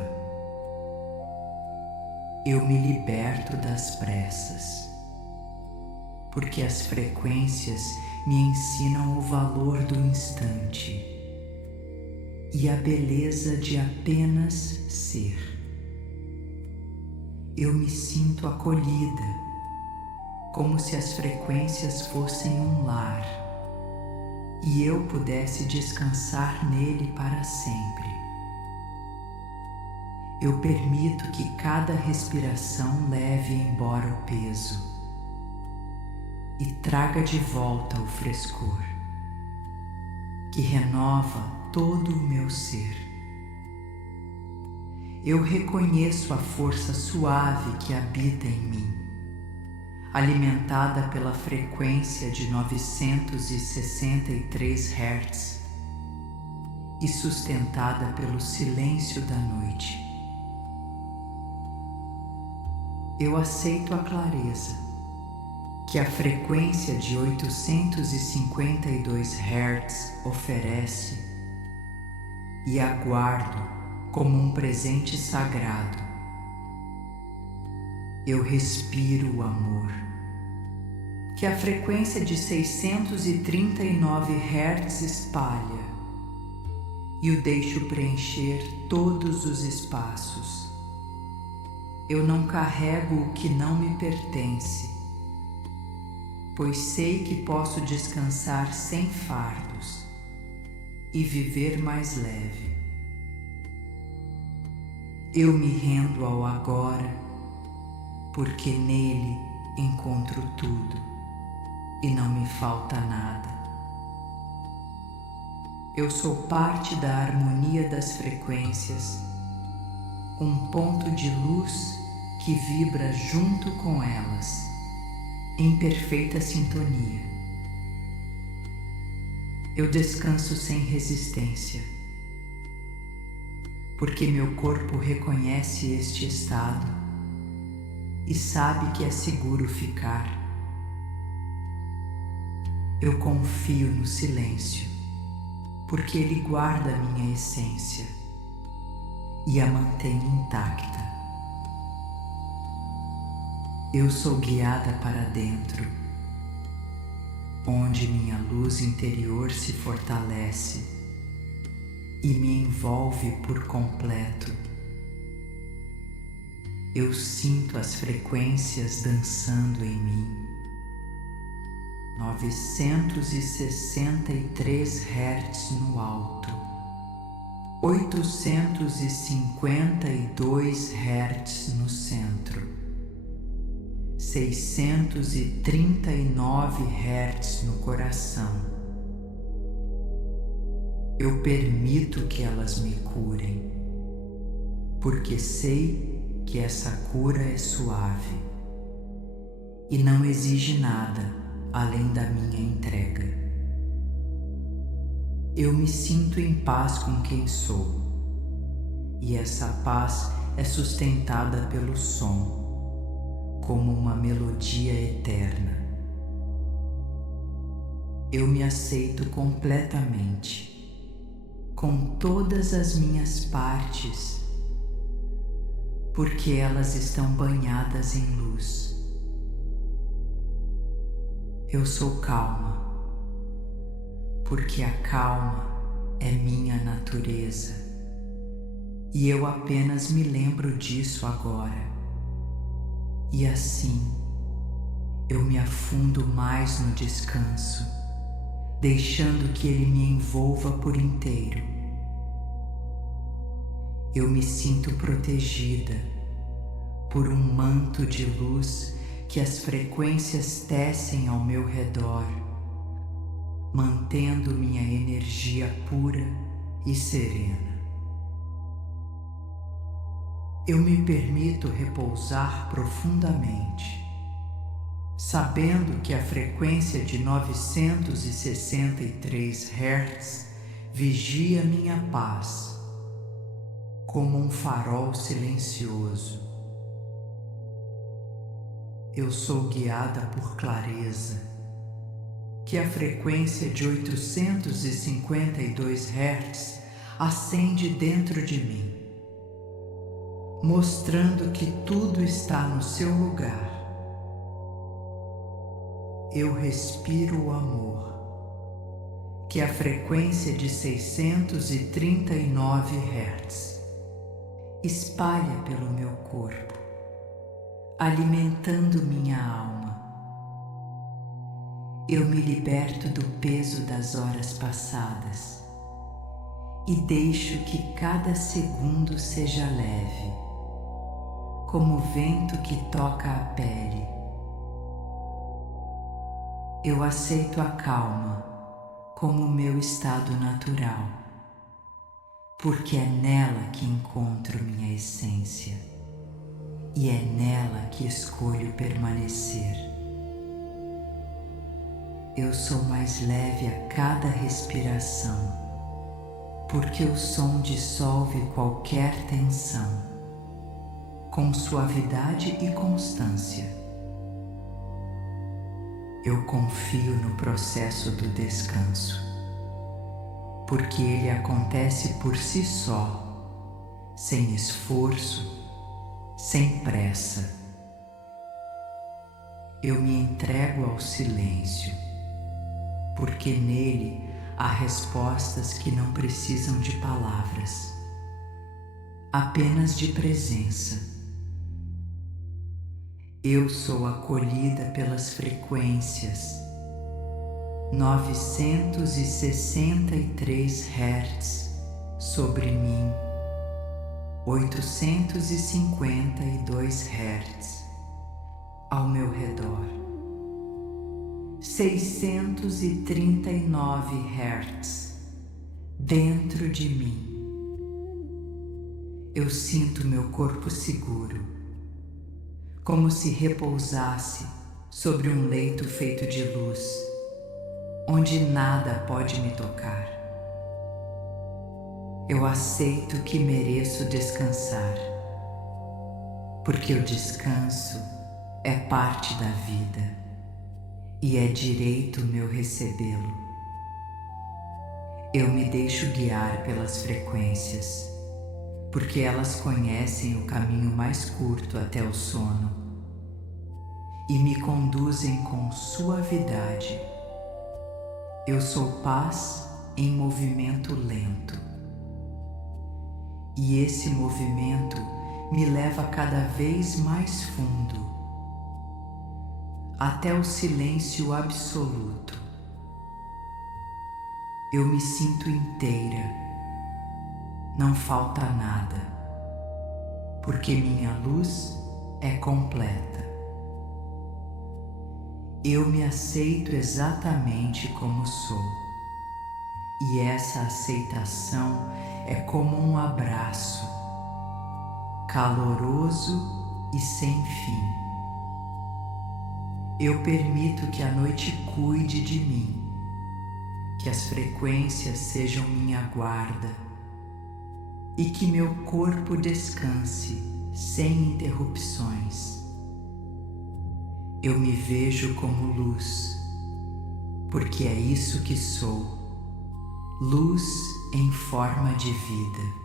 Eu me liberto das pressas, porque as frequências me ensinam o valor do instante e a beleza de apenas ser. Eu me sinto acolhida, como se as frequências fossem um lar e eu pudesse descansar nele para sempre. Eu permito que cada respiração leve embora o peso e traga de volta o frescor, que renova todo o meu ser. Eu reconheço a força suave que habita em mim, alimentada pela frequência de 963 Hz e sustentada pelo silêncio da noite. Eu aceito a clareza que a frequência de 852 Hz oferece e aguardo como um presente sagrado. Eu respiro o amor, que a frequência de 639 Hz espalha, e o deixo preencher todos os espaços. Eu não carrego o que não me pertence, pois sei que posso descansar sem fardos e viver mais leve. Eu me rendo ao agora, porque nele encontro tudo e não me falta nada. Eu sou parte da harmonia das frequências, um ponto de luz que vibra junto com elas, em perfeita sintonia. Eu descanso sem resistência, porque meu corpo reconhece este estado e sabe que é seguro ficar. Eu confio no silêncio, porque ele guarda minha essência e a mantém intacta. Eu sou guiada para dentro, onde minha luz interior se fortalece e me envolve por completo. Eu sinto as frequências dançando em mim. 963 Hz no alto, 852 Hz no centro, 639 Hz no coração. Eu permito que elas me curem, porque sei que essa cura é suave e não exige nada além da minha entrega. Eu me sinto em paz com quem sou, e essa paz é sustentada pelo som, como uma melodia eterna. Eu me aceito completamente, com todas as minhas partes, porque elas estão banhadas em luz. Eu sou calma, porque a calma é minha natureza, e eu apenas me lembro disso agora. E assim, eu me afundo mais no descanso, deixando que ele me envolva por inteiro. Eu me sinto protegida por um manto de luz que as frequências tecem ao meu redor, mantendo minha energia pura e serena. Eu me permito repousar profundamente, sabendo que a frequência de 963 Hz vigia minha paz, como um farol silencioso. Eu sou guiada por clareza, que a frequência de 852 Hz acende dentro de mim, mostrando que tudo está no seu lugar. Eu respiro o amor, que a frequência de 639 Hz espalha pelo meu corpo, alimentando minha alma. Eu me liberto do peso das horas passadas e deixo que cada segundo seja leve, como o vento que toca a pele. Eu aceito a calma como o meu estado natural, porque é nela que encontro minha essência e é nela que escolho permanecer. Eu sou mais leve a cada respiração, porque o som dissolve qualquer tensão, com suavidade e constância. Eu confio no processo do descanso, porque ele acontece por si só, sem esforço, sem pressa. Eu me entrego ao silêncio, porque nele há respostas que não precisam de palavras, apenas de presença. Eu sou acolhida pelas frequências 963 Hz sobre mim, 852 Hz ao meu redor, 639 Hz dentro de mim. Eu sinto meu corpo seguro, como se repousasse sobre um leito feito de luz, onde nada pode me tocar. Eu aceito que mereço descansar, porque o descanso é parte da vida e é direito meu recebê-lo. Eu me deixo guiar pelas frequências, porque elas conhecem o caminho mais curto até o sono e me conduzem com suavidade. Eu sou paz em movimento lento, e esse movimento me leva cada vez mais fundo, até o silêncio absoluto. Eu me sinto inteira. Não falta nada, porque minha luz é completa. Eu me aceito exatamente como sou, e essa aceitação é como um abraço, caloroso e sem fim. Eu permito que a noite cuide de mim, que as frequências sejam minha guarda, e que meu corpo descanse sem interrupções. Eu me vejo como luz, porque é isso que sou, luz em forma de vida.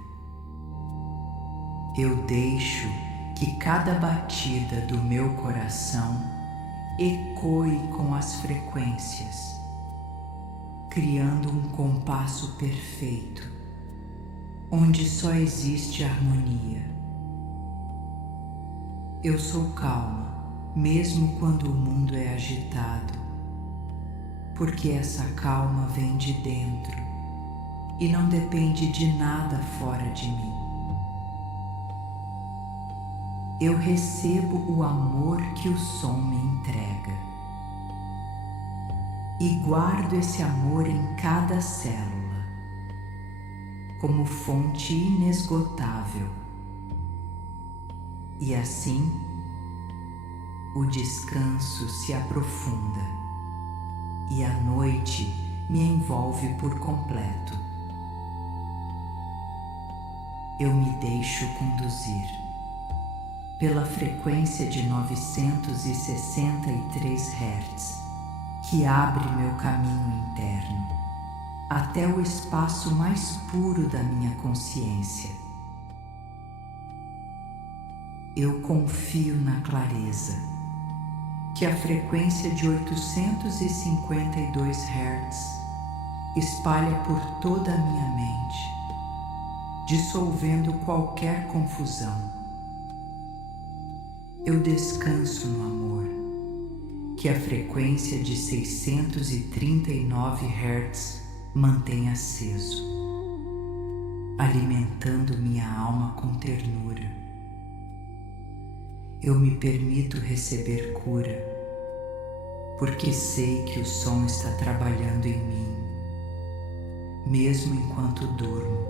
Eu deixo que cada batida do meu coração ecoe com as frequências, criando um compasso perfeito, onde só existe harmonia. Eu sou calma, mesmo quando o mundo é agitado, porque essa calma vem de dentro e não depende de nada fora de mim. eu recebo o amor que o som me entrega e guardo esse amor em cada célula, como fonte inesgotável. E assim, o descanso se aprofunda e a noite me envolve por completo. Eu me deixo conduzir pela frequência de 963 Hz, que abre meu caminho interno até o espaço mais puro da minha consciência. Eu confio na clareza que a frequência de 852 Hz espalha por toda a minha mente, dissolvendo qualquer confusão. Eu descanso no amor que a frequência de 639 Hz mantém aceso, alimentando minha alma com ternura. Eu me permito receber cura, porque sei que o som está trabalhando em mim, mesmo enquanto durmo.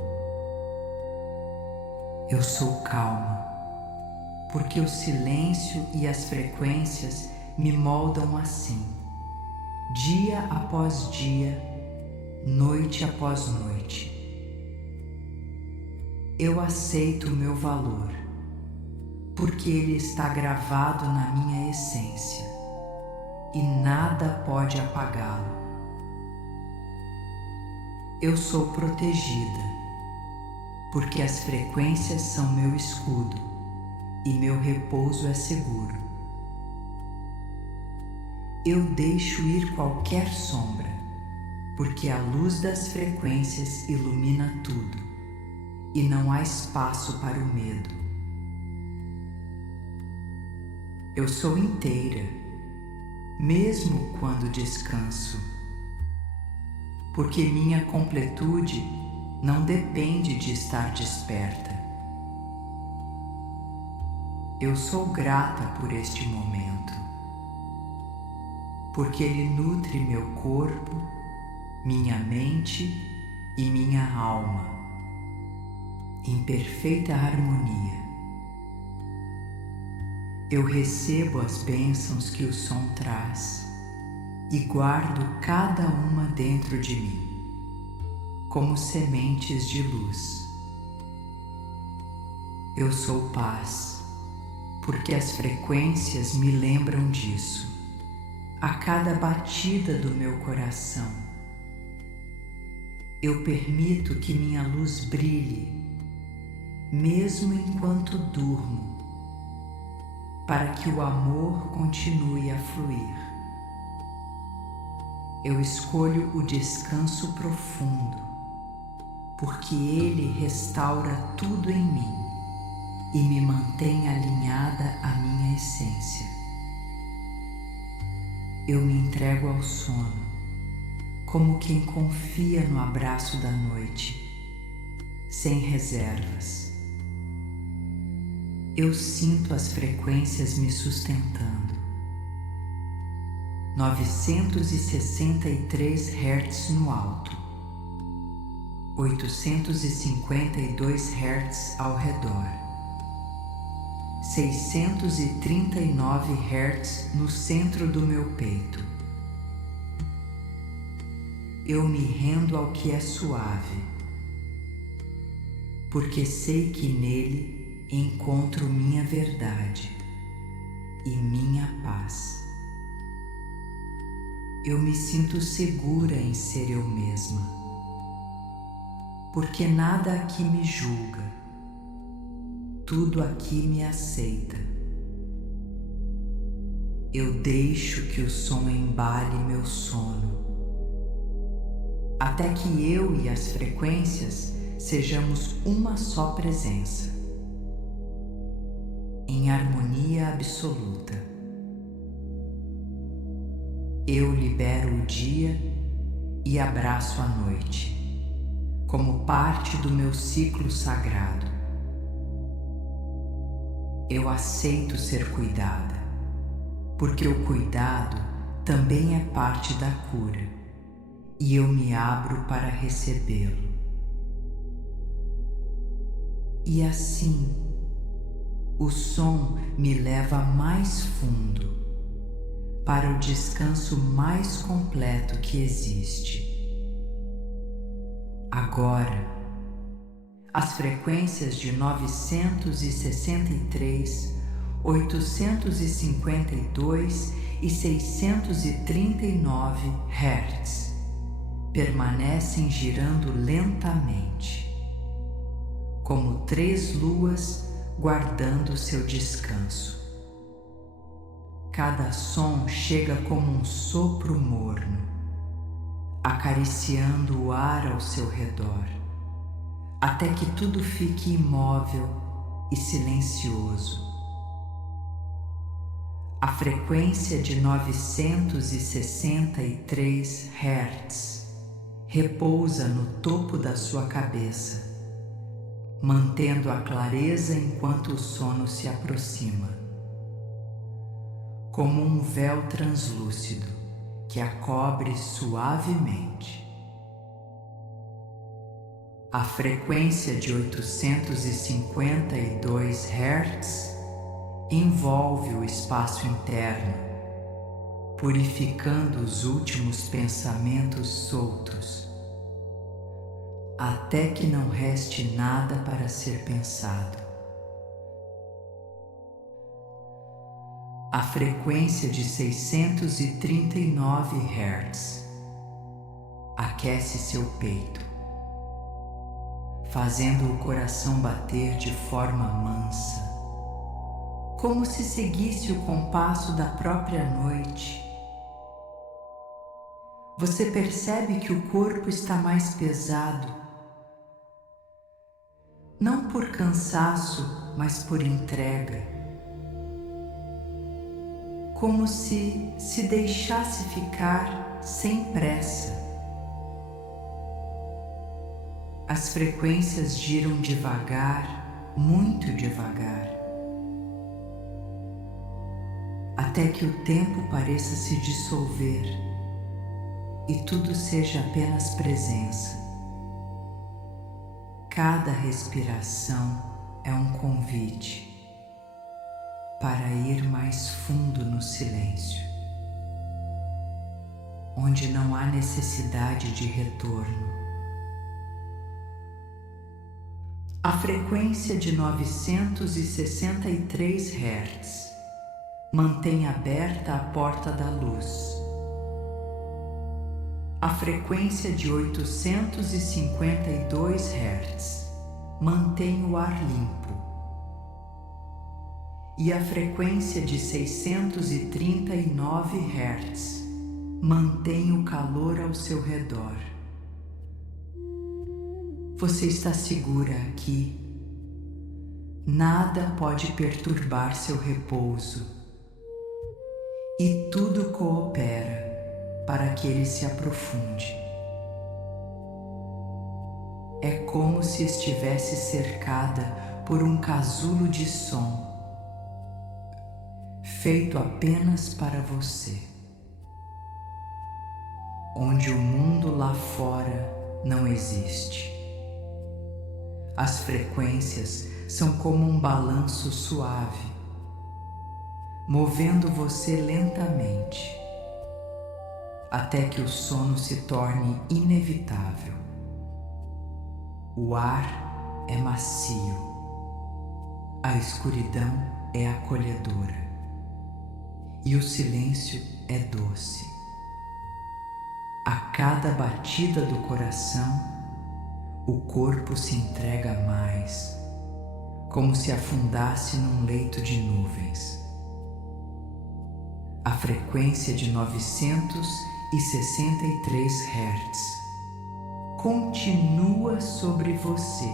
Eu sou calma, porque o silêncio e as frequências me moldam assim, dia após dia, noite após noite. Eu aceito o meu valor, porque ele está gravado na minha essência e nada pode apagá-lo. Eu sou protegida, porque as frequências são meu escudo e meu repouso é seguro. Eu deixo ir qualquer sombra, porque a luz das frequências ilumina tudo e não há espaço para o medo. Eu sou inteira, mesmo quando descanso, porque minha completude não depende de estar desperta. Eu sou grata por este momento, porque ele nutre meu corpo, minha mente e minha alma em perfeita harmonia. Eu recebo as bênçãos que o som traz e guardo cada uma dentro de mim, como sementes de luz. Eu sou paz, porque as frequências me lembram disso a cada batida do meu coração. Eu permito que minha luz brilhe, mesmo enquanto durmo, para que o amor continue a fluir. Eu escolho o descanso profundo, porque ele restaura tudo em mim e me mantém alinhada à minha essência. Eu me entrego ao sono, como quem confia no abraço da noite, sem reservas. Eu sinto as frequências me sustentando. 963 Hz no alto, 852 Hz ao redor, 639 Hz no centro do meu peito. Eu me rendo ao que é suave, porque sei que nele encontro minha verdade e minha paz. Eu me sinto segura em ser eu mesma, porque nada aqui me julga, tudo aqui me aceita. Eu deixo que o som embale meu sono, até que eu e as frequências sejamos uma só presença, em harmonia absoluta. Eu libero o dia e abraço a noite, como parte do meu ciclo sagrado. Eu aceito ser cuidada, porque o cuidado também é parte da cura, e eu me abro para recebê-lo. E assim, o som me leva mais fundo, para o descanso mais completo que existe. Agora, as frequências de 963, 852 e 639 Hz permanecem girando lentamente, como 3 luas guardando seu descanso. Cada som chega como um sopro morno, acariciando o ar ao seu redor, até que tudo fique imóvel e silencioso. A frequência de 963 Hz repousa no topo da sua cabeça, mantendo a clareza enquanto o sono se aproxima, como um véu translúcido que a cobre suavemente. A frequência de 852 Hz envolve o espaço interno, purificando os últimos pensamentos soltos, até que não reste nada para ser pensado. A frequência de 639 Hz aquece seu peito, fazendo o coração bater de forma mansa, como se seguisse o compasso da própria noite. Você percebe que o corpo está mais pesado, não por cansaço, mas por entrega, como se deixasse ficar sem pressa. As frequências giram devagar, muito devagar, até que o tempo pareça se dissolver e tudo seja apenas presença. Cada respiração é um convite para ir mais fundo no silêncio, onde não há necessidade de retorno. A frequência de 963 Hz mantém aberta a porta da luz. A frequência de 852 Hz mantém o ar limpo. E a frequência de 639 Hz mantém o calor ao seu redor. Você está segura aqui. Nada pode perturbar seu repouso. E tudo coopera para que ele se aprofunde. É como se estivesse cercada por um casulo de som, feito apenas para você, onde o mundo lá fora não existe. As frequências são como um balanço suave, movendo você lentamente, até que o sono se torne inevitável. O ar é macio, a escuridão é acolhedora e o silêncio é doce. A cada batida do coração, o corpo se entrega mais, como se afundasse num leito de nuvens. A frequência de 963 Hz continua sobre você.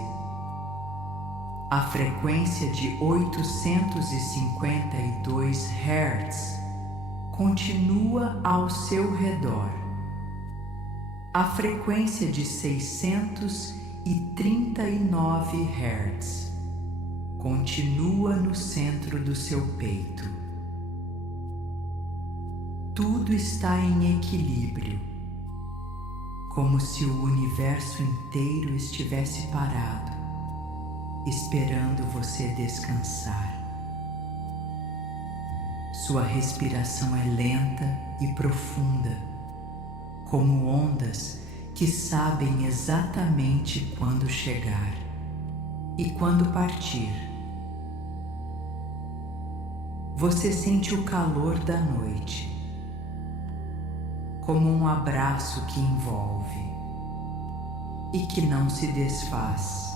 A frequência de 852 Hz continua ao seu redor. A frequência de 639 Hz continua no centro do seu peito. Tudo está em equilíbrio, como se o universo inteiro estivesse parado, esperando você descansar. Sua respiração é lenta e profunda, como ondas que sabem exatamente quando chegar e quando partir. Você sente o calor da noite, como um abraço que envolve e que não se desfaz.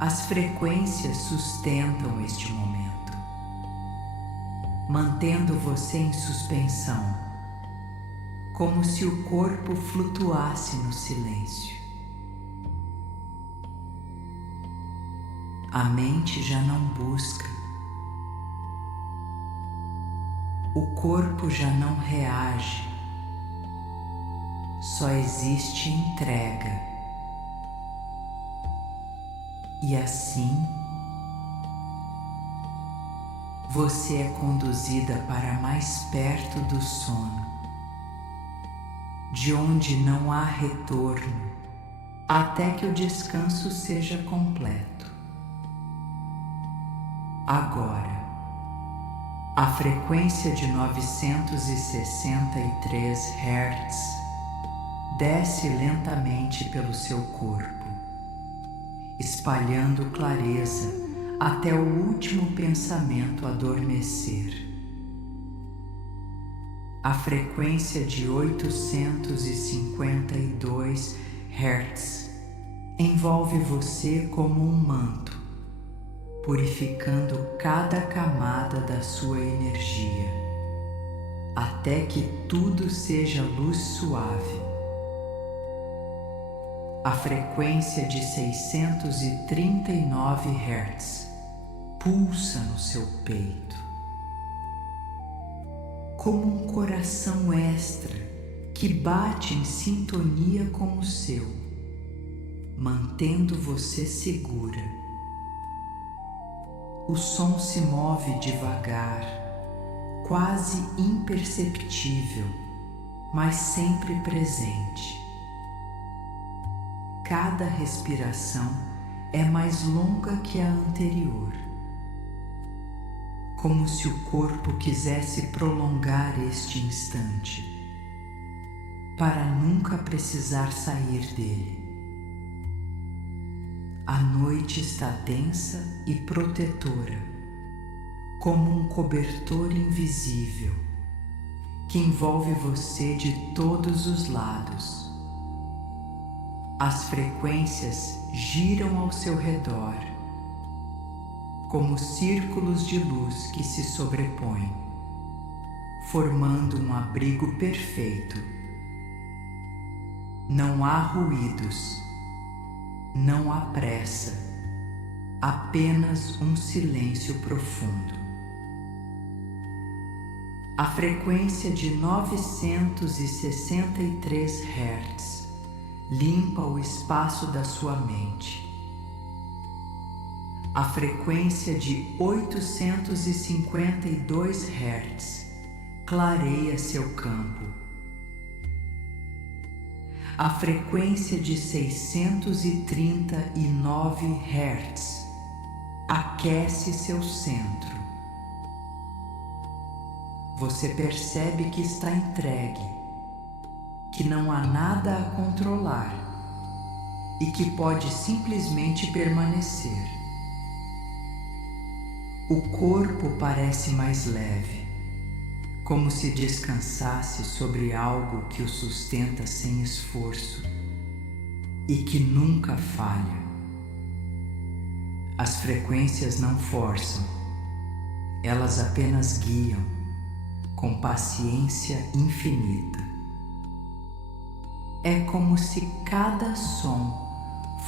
As frequências sustentam este momento, mantendo você em suspensão, como se o corpo flutuasse no silêncio. A mente já não busca, o corpo já não reage, só existe entrega. E assim, você é conduzida para mais perto do sono, de onde não há retorno, até que o descanso seja completo. Agora, a frequência de 963 Hz desce lentamente pelo seu corpo, espalhando clareza até o último pensamento adormecer. A frequência de 852 Hz envolve você como um manto, purificando cada camada da sua energia, até que tudo seja luz suave. A frequência de 639 Hz pulsa no seu peito, como um coração extra que bate em sintonia com o seu, mantendo você segura. O som se move devagar, quase imperceptível, mas sempre presente. Cada respiração é mais longa que a anterior, como se o corpo quisesse prolongar este instante, para nunca precisar sair dele. A noite está densa e protetora, como um cobertor invisível que envolve você de todos os lados. As frequências giram ao seu redor, como círculos de luz que se sobrepõem, formando um abrigo perfeito. Não há ruídos, não há pressa, apenas um silêncio profundo. A frequência de 963 Hz limpa o espaço da sua mente. A frequência de 852 Hz clareia seu campo. A frequência de 639 Hz aquece seu centro. Você percebe que está entregue, que não há nada a controlar e que pode simplesmente permanecer. O corpo parece mais leve, como se descansasse sobre algo que o sustenta sem esforço e que nunca falha. As frequências não forçam, elas apenas guiam, com paciência infinita. É como se cada som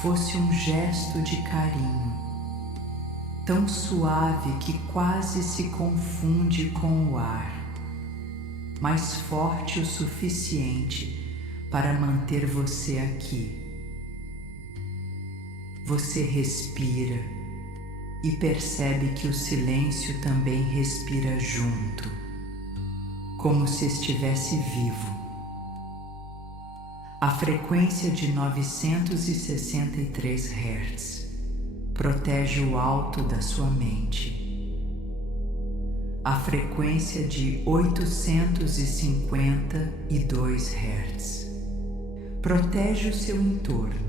fosse um gesto de carinho, tão suave que quase se confunde com o ar, mas forte o suficiente para manter você aqui. Você respira e percebe que o silêncio também respira junto, como se estivesse vivo. A frequência de 963 Hz protege o alto da sua mente. A frequência de 852 Hz protege o seu entorno.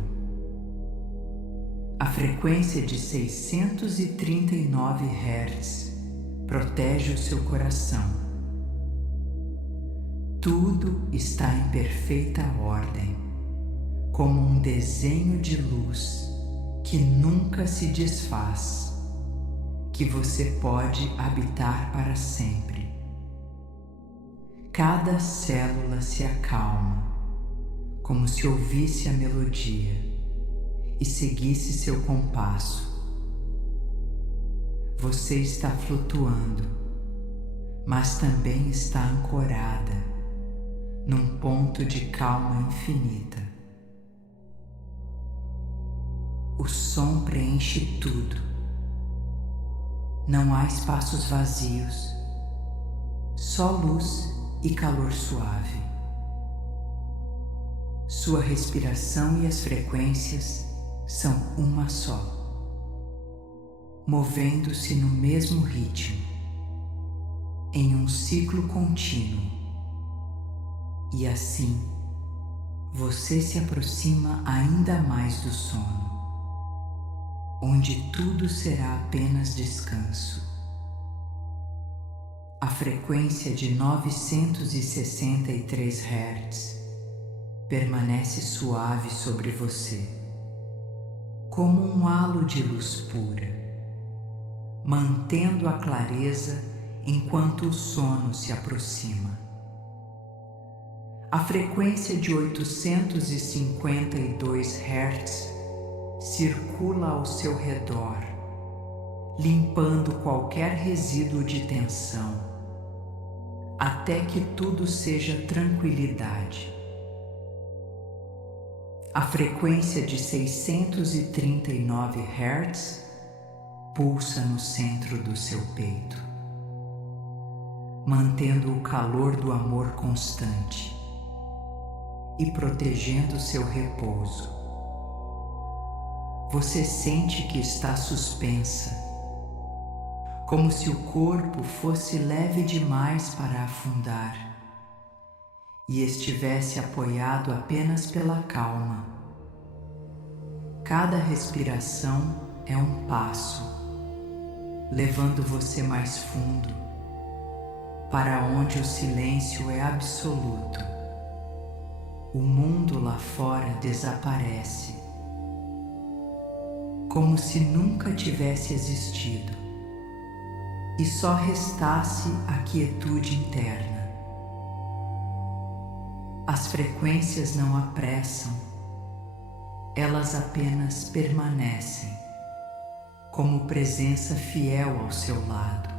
A frequência de 639 Hz protege o seu coração. Tudo está em perfeita ordem, como um desenho de luz que nunca se desfaz, que você pode habitar para sempre. Cada célula se acalma, como se ouvisse a melodia e seguisse seu compasso. Você está flutuando, mas também está ancorada num ponto de calma infinita. O som preenche tudo. Não há espaços vazios, só luz e calor suave. Sua respiração e as frequências são uma só, movendo-se no mesmo ritmo, em um ciclo contínuo. E assim, você se aproxima ainda mais do sono, onde tudo será apenas descanso. A frequência de 963 Hz permanece suave sobre você, como um halo de luz pura, mantendo a clareza enquanto o sono se aproxima. A frequência de 852 Hz circula ao seu redor, limpando qualquer resíduo de tensão, até que tudo seja tranquilidade. A frequência de 639 Hz pulsa no centro do seu peito, mantendo o calor do amor constante e protegendo seu repouso. Você sente que está suspensa, como se o corpo fosse leve demais para afundar e estivesse apoiado apenas pela calma. Cada respiração é um passo, levando você mais fundo, para onde o silêncio é absoluto. O mundo lá fora desaparece, como se nunca tivesse existido, e só restasse a quietude interna. As frequências não apressam, elas apenas permanecem, como presença fiel ao seu lado.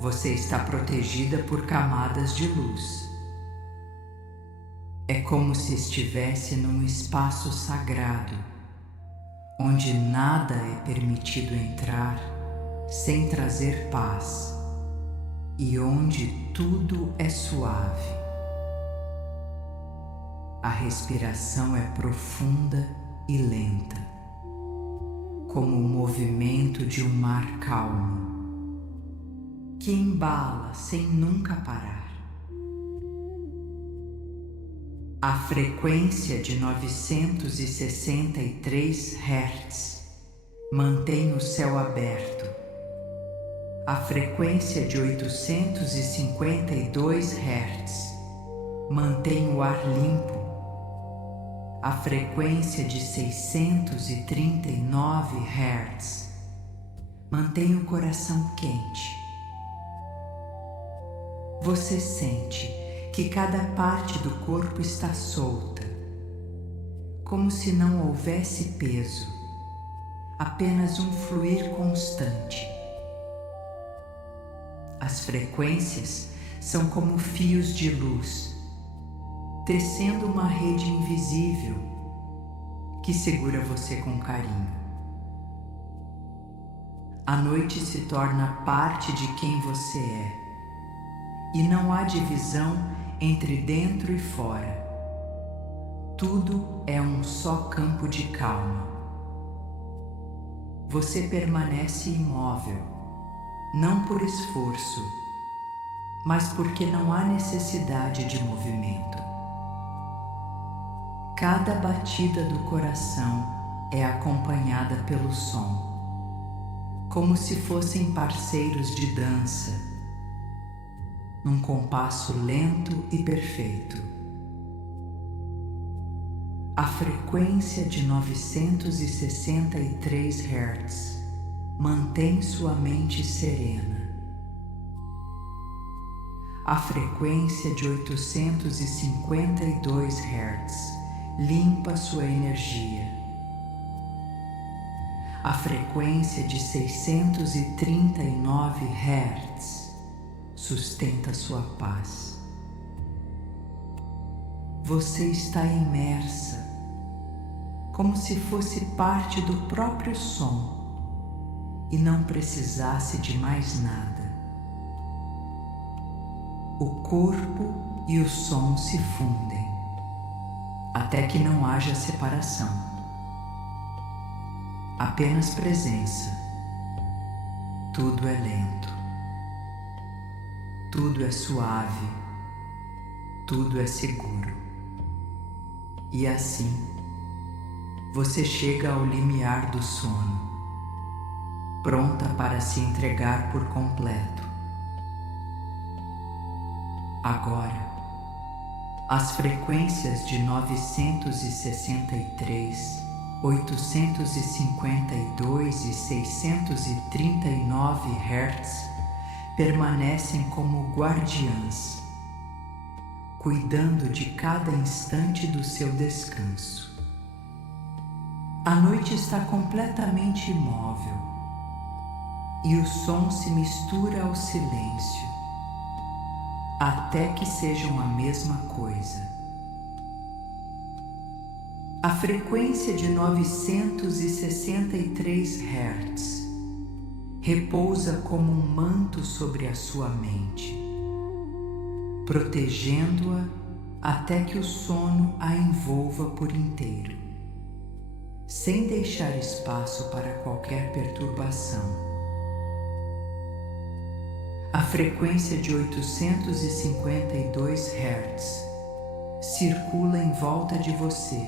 Você está protegida por camadas de luz. É como se estivesse num espaço sagrado, onde nada é permitido entrar sem trazer paz, e onde tudo é suave. A respiração é profunda e lenta, como o movimento de um mar calmo, que embala sem nunca parar. A frequência de 963 Hz mantém o céu aberto. A frequência de 852 Hz mantém o ar limpo. A frequência de 639 Hz mantém o coração quente. Você sente que cada parte do corpo está solta, como se não houvesse peso, apenas um fluir constante. As frequências são como fios de luz, tecendo uma rede invisível que segura você com carinho. A noite se torna parte de quem você é, e não há divisão entre dentro e fora. Tudo é um só campo de calma. Você permanece imóvel, não por esforço, mas porque não há necessidade de movimento. Cada batida do coração é acompanhada pelo som, como se fossem parceiros de dança, num compasso lento e perfeito. A frequência de 963 Hz mantém sua mente serena. A frequência de 852 Hz limpa sua energia. A frequência de 639 Hz sustenta sua paz. Você está imersa, como se fosse parte do próprio som e não precisasse de mais nada. O corpo e o som se fundem, até que não haja separação. Apenas presença. Tudo é lento. Tudo é suave. Tudo é seguro. E assim, você chega ao limiar do sono, pronta para se entregar por completo. Agora, as frequências de 963, 852 e 639 Hz permanecem como guardiãs, cuidando de cada instante do seu descanso. A noite está completamente imóvel e o som se mistura ao silêncio, até que sejam a mesma coisa. A frequência de 963 Hz repousa como um manto sobre a sua mente, protegendo-a até que o sono a envolva por inteiro, sem deixar espaço para qualquer perturbação. A frequência de 852 Hz circula em volta de você,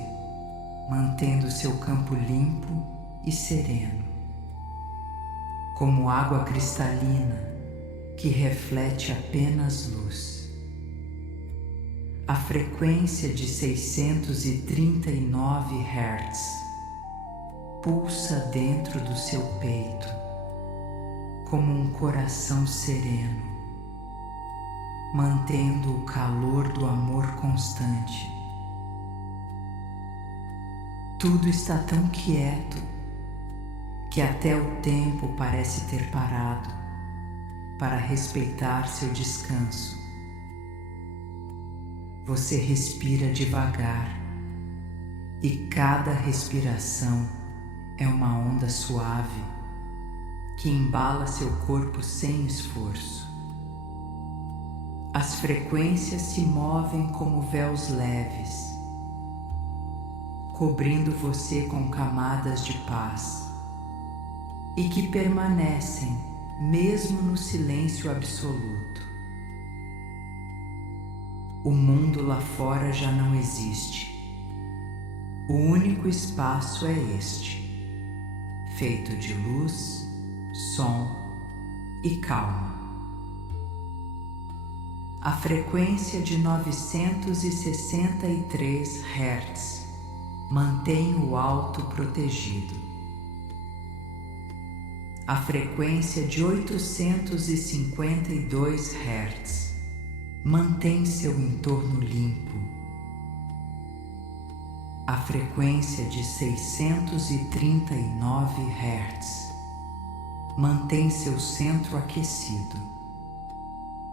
mantendo seu campo limpo e sereno, como água cristalina que reflete apenas luz. A frequência de 639 Hz pulsa dentro do seu peito, como um coração sereno, mantendo o calor do amor constante. Tudo está tão quieto que até o tempo parece ter parado para respeitar seu descanso. Você respira devagar e cada respiração é uma onda suave que embala seu corpo sem esforço. As frequências se movem como véus leves, cobrindo você com camadas de paz e que permanecem mesmo no silêncio absoluto. O mundo lá fora já não existe. O único espaço é este, feito de luz, som e calma. A frequência de 963 Hz mantém o alto protegido. A frequência de 852 Hz mantém seu entorno limpo. A frequência de 639 Hz mantém seu centro aquecido.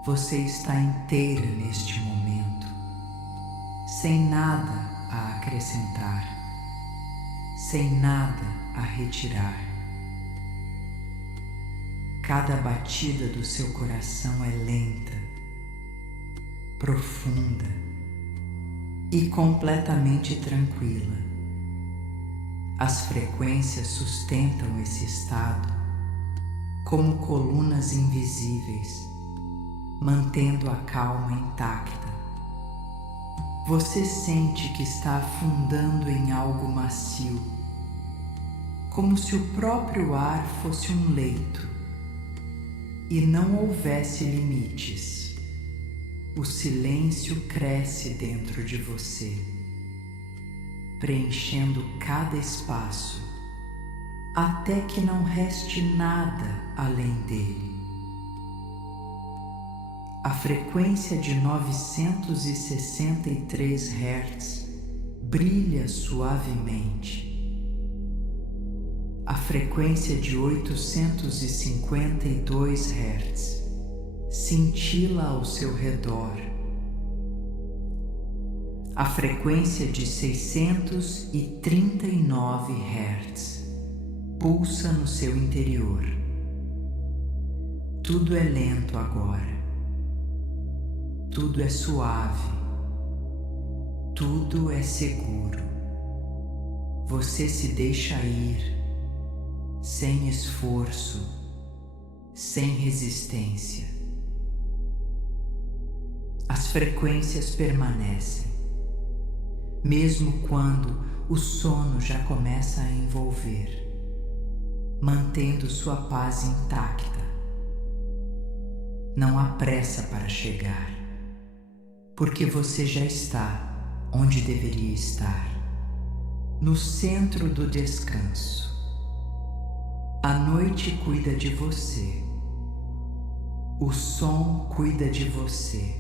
Você está inteira neste momento, sem nada a acrescentar. sem nada a retirar. Cada batida do seu coração é lenta, profunda e completamente tranquila. As frequências sustentam esse estado como colunas invisíveis, mantendo a calma intacta. Você sente que está afundando em algo macio, como se o próprio ar fosse um leito e não houvesse limites. O silêncio cresce dentro de você, preenchendo cada espaço, até que não reste nada além dele. A frequência de 963 Hz brilha suavemente. A frequência de 852 Hz cintila ao seu redor. A frequência de 639 Hz pulsa no seu interior. Tudo é lento agora. Tudo é suave. Tudo é seguro. Você se deixa ir, sem esforço, sem resistência. As frequências permanecem, mesmo quando o sono já começa a envolver, mantendo sua paz intacta. Não há pressa para chegar, porque você já está onde deveria estar, no centro do descanso. A noite cuida de você. O som cuida de você.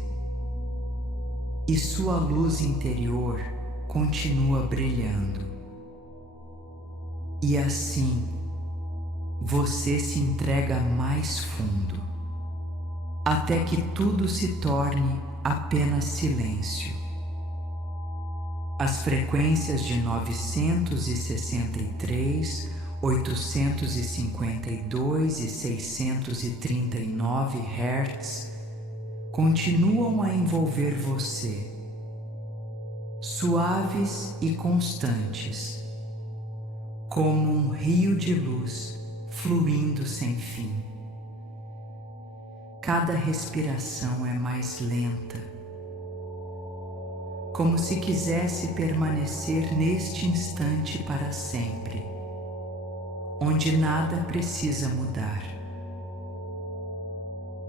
E sua luz interior continua brilhando. E assim, você se entrega mais fundo, até que tudo se torne apenas silêncio. As frequências de 963, 852 e 639 Hz continuam a envolver você, suaves e constantes, como um rio de luz fluindo sem fim. Cada respiração é mais lenta, como se quisesse permanecer neste instante para sempre, onde nada precisa mudar.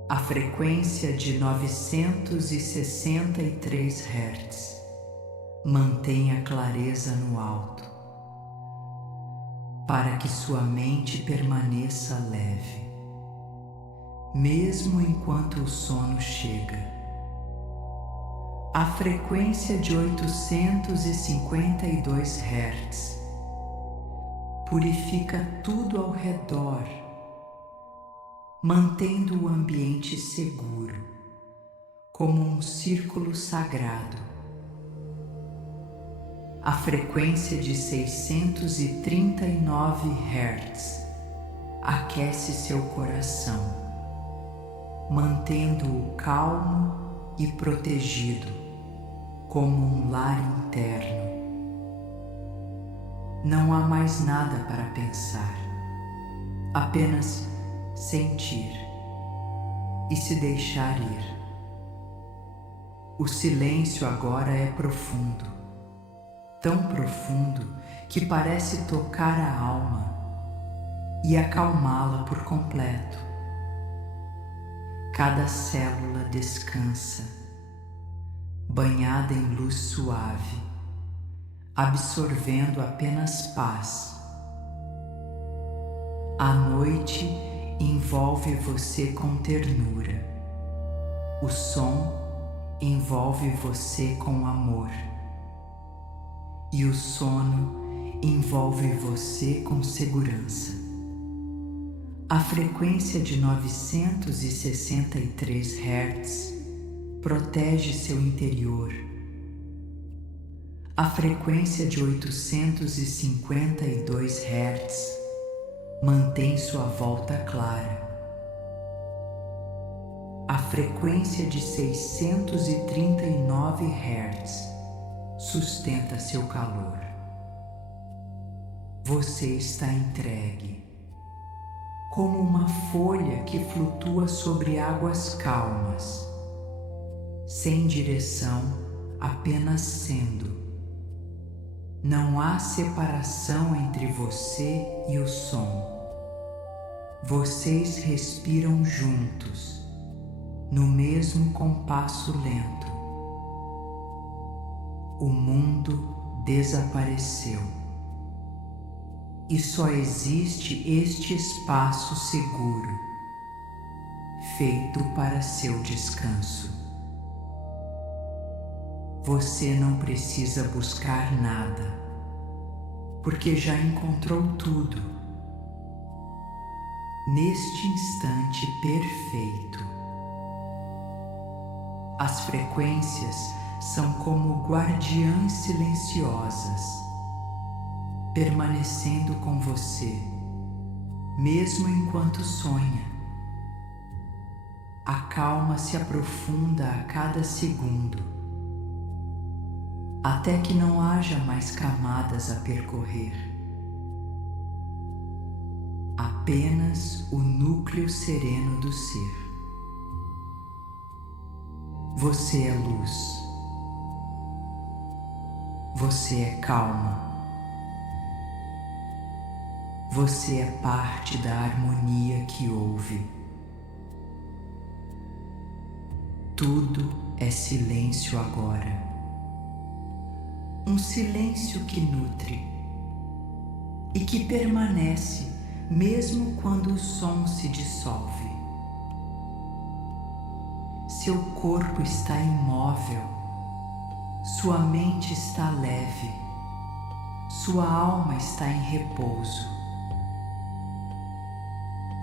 A frequência de 963 Hz mantém a clareza no alto, para que sua mente permaneça leve, mesmo enquanto o sono chega. A frequência de 852 Hz purifica tudo ao redor, mantendo o ambiente seguro, como um círculo sagrado. A frequência de 639 Hz aquece seu coração, mantendo-o calmo e protegido, como um lar interno. Não há mais nada para pensar, apenas sentir e se deixar ir. O silêncio agora é profundo, tão profundo que parece tocar a alma e acalmá-la por completo. Cada célula descansa, banhada em luz suave, absorvendo apenas paz. A noite envolve você com ternura. O som envolve você com amor. E o sono envolve você com segurança. A frequência de 963 Hz protege seu interior. A frequência de 852 Hz mantém sua volta clara. A frequência de 639 Hz sustenta seu calor. Você está entregue, como uma folha que flutua sobre águas calmas, sem direção, apenas sendo. Não há separação entre você e o som. Vocês respiram juntos, no mesmo compasso lento. O mundo desapareceu e só existe este espaço seguro, feito para seu descanso. Você não precisa buscar nada, porque já encontrou tudo. Neste instante perfeito, as frequências são como guardiãs silenciosas, permanecendo com você, mesmo enquanto sonha. A calma se aprofunda a cada segundo, até que não haja mais camadas a percorrer. Apenas o núcleo sereno do ser. Você é luz. Você é calma. Você é parte da harmonia que ouve. Tudo é silêncio agora. Um silêncio que nutre e que permanece mesmo quando o som se dissolve. Seu corpo está imóvel, sua mente está leve, sua alma está em repouso.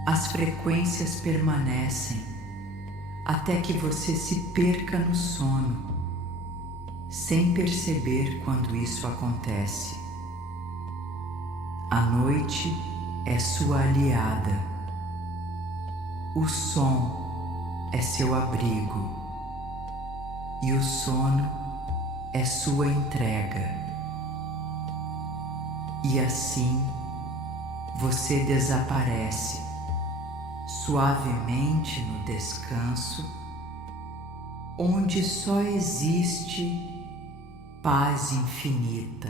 As frequências permanecem até que você se perca no sono, sem perceber quando isso acontece. A noite é sua aliada. O som é seu abrigo. E o sono é sua entrega. E assim você desaparece suavemente no descanso, onde só existe paz infinita.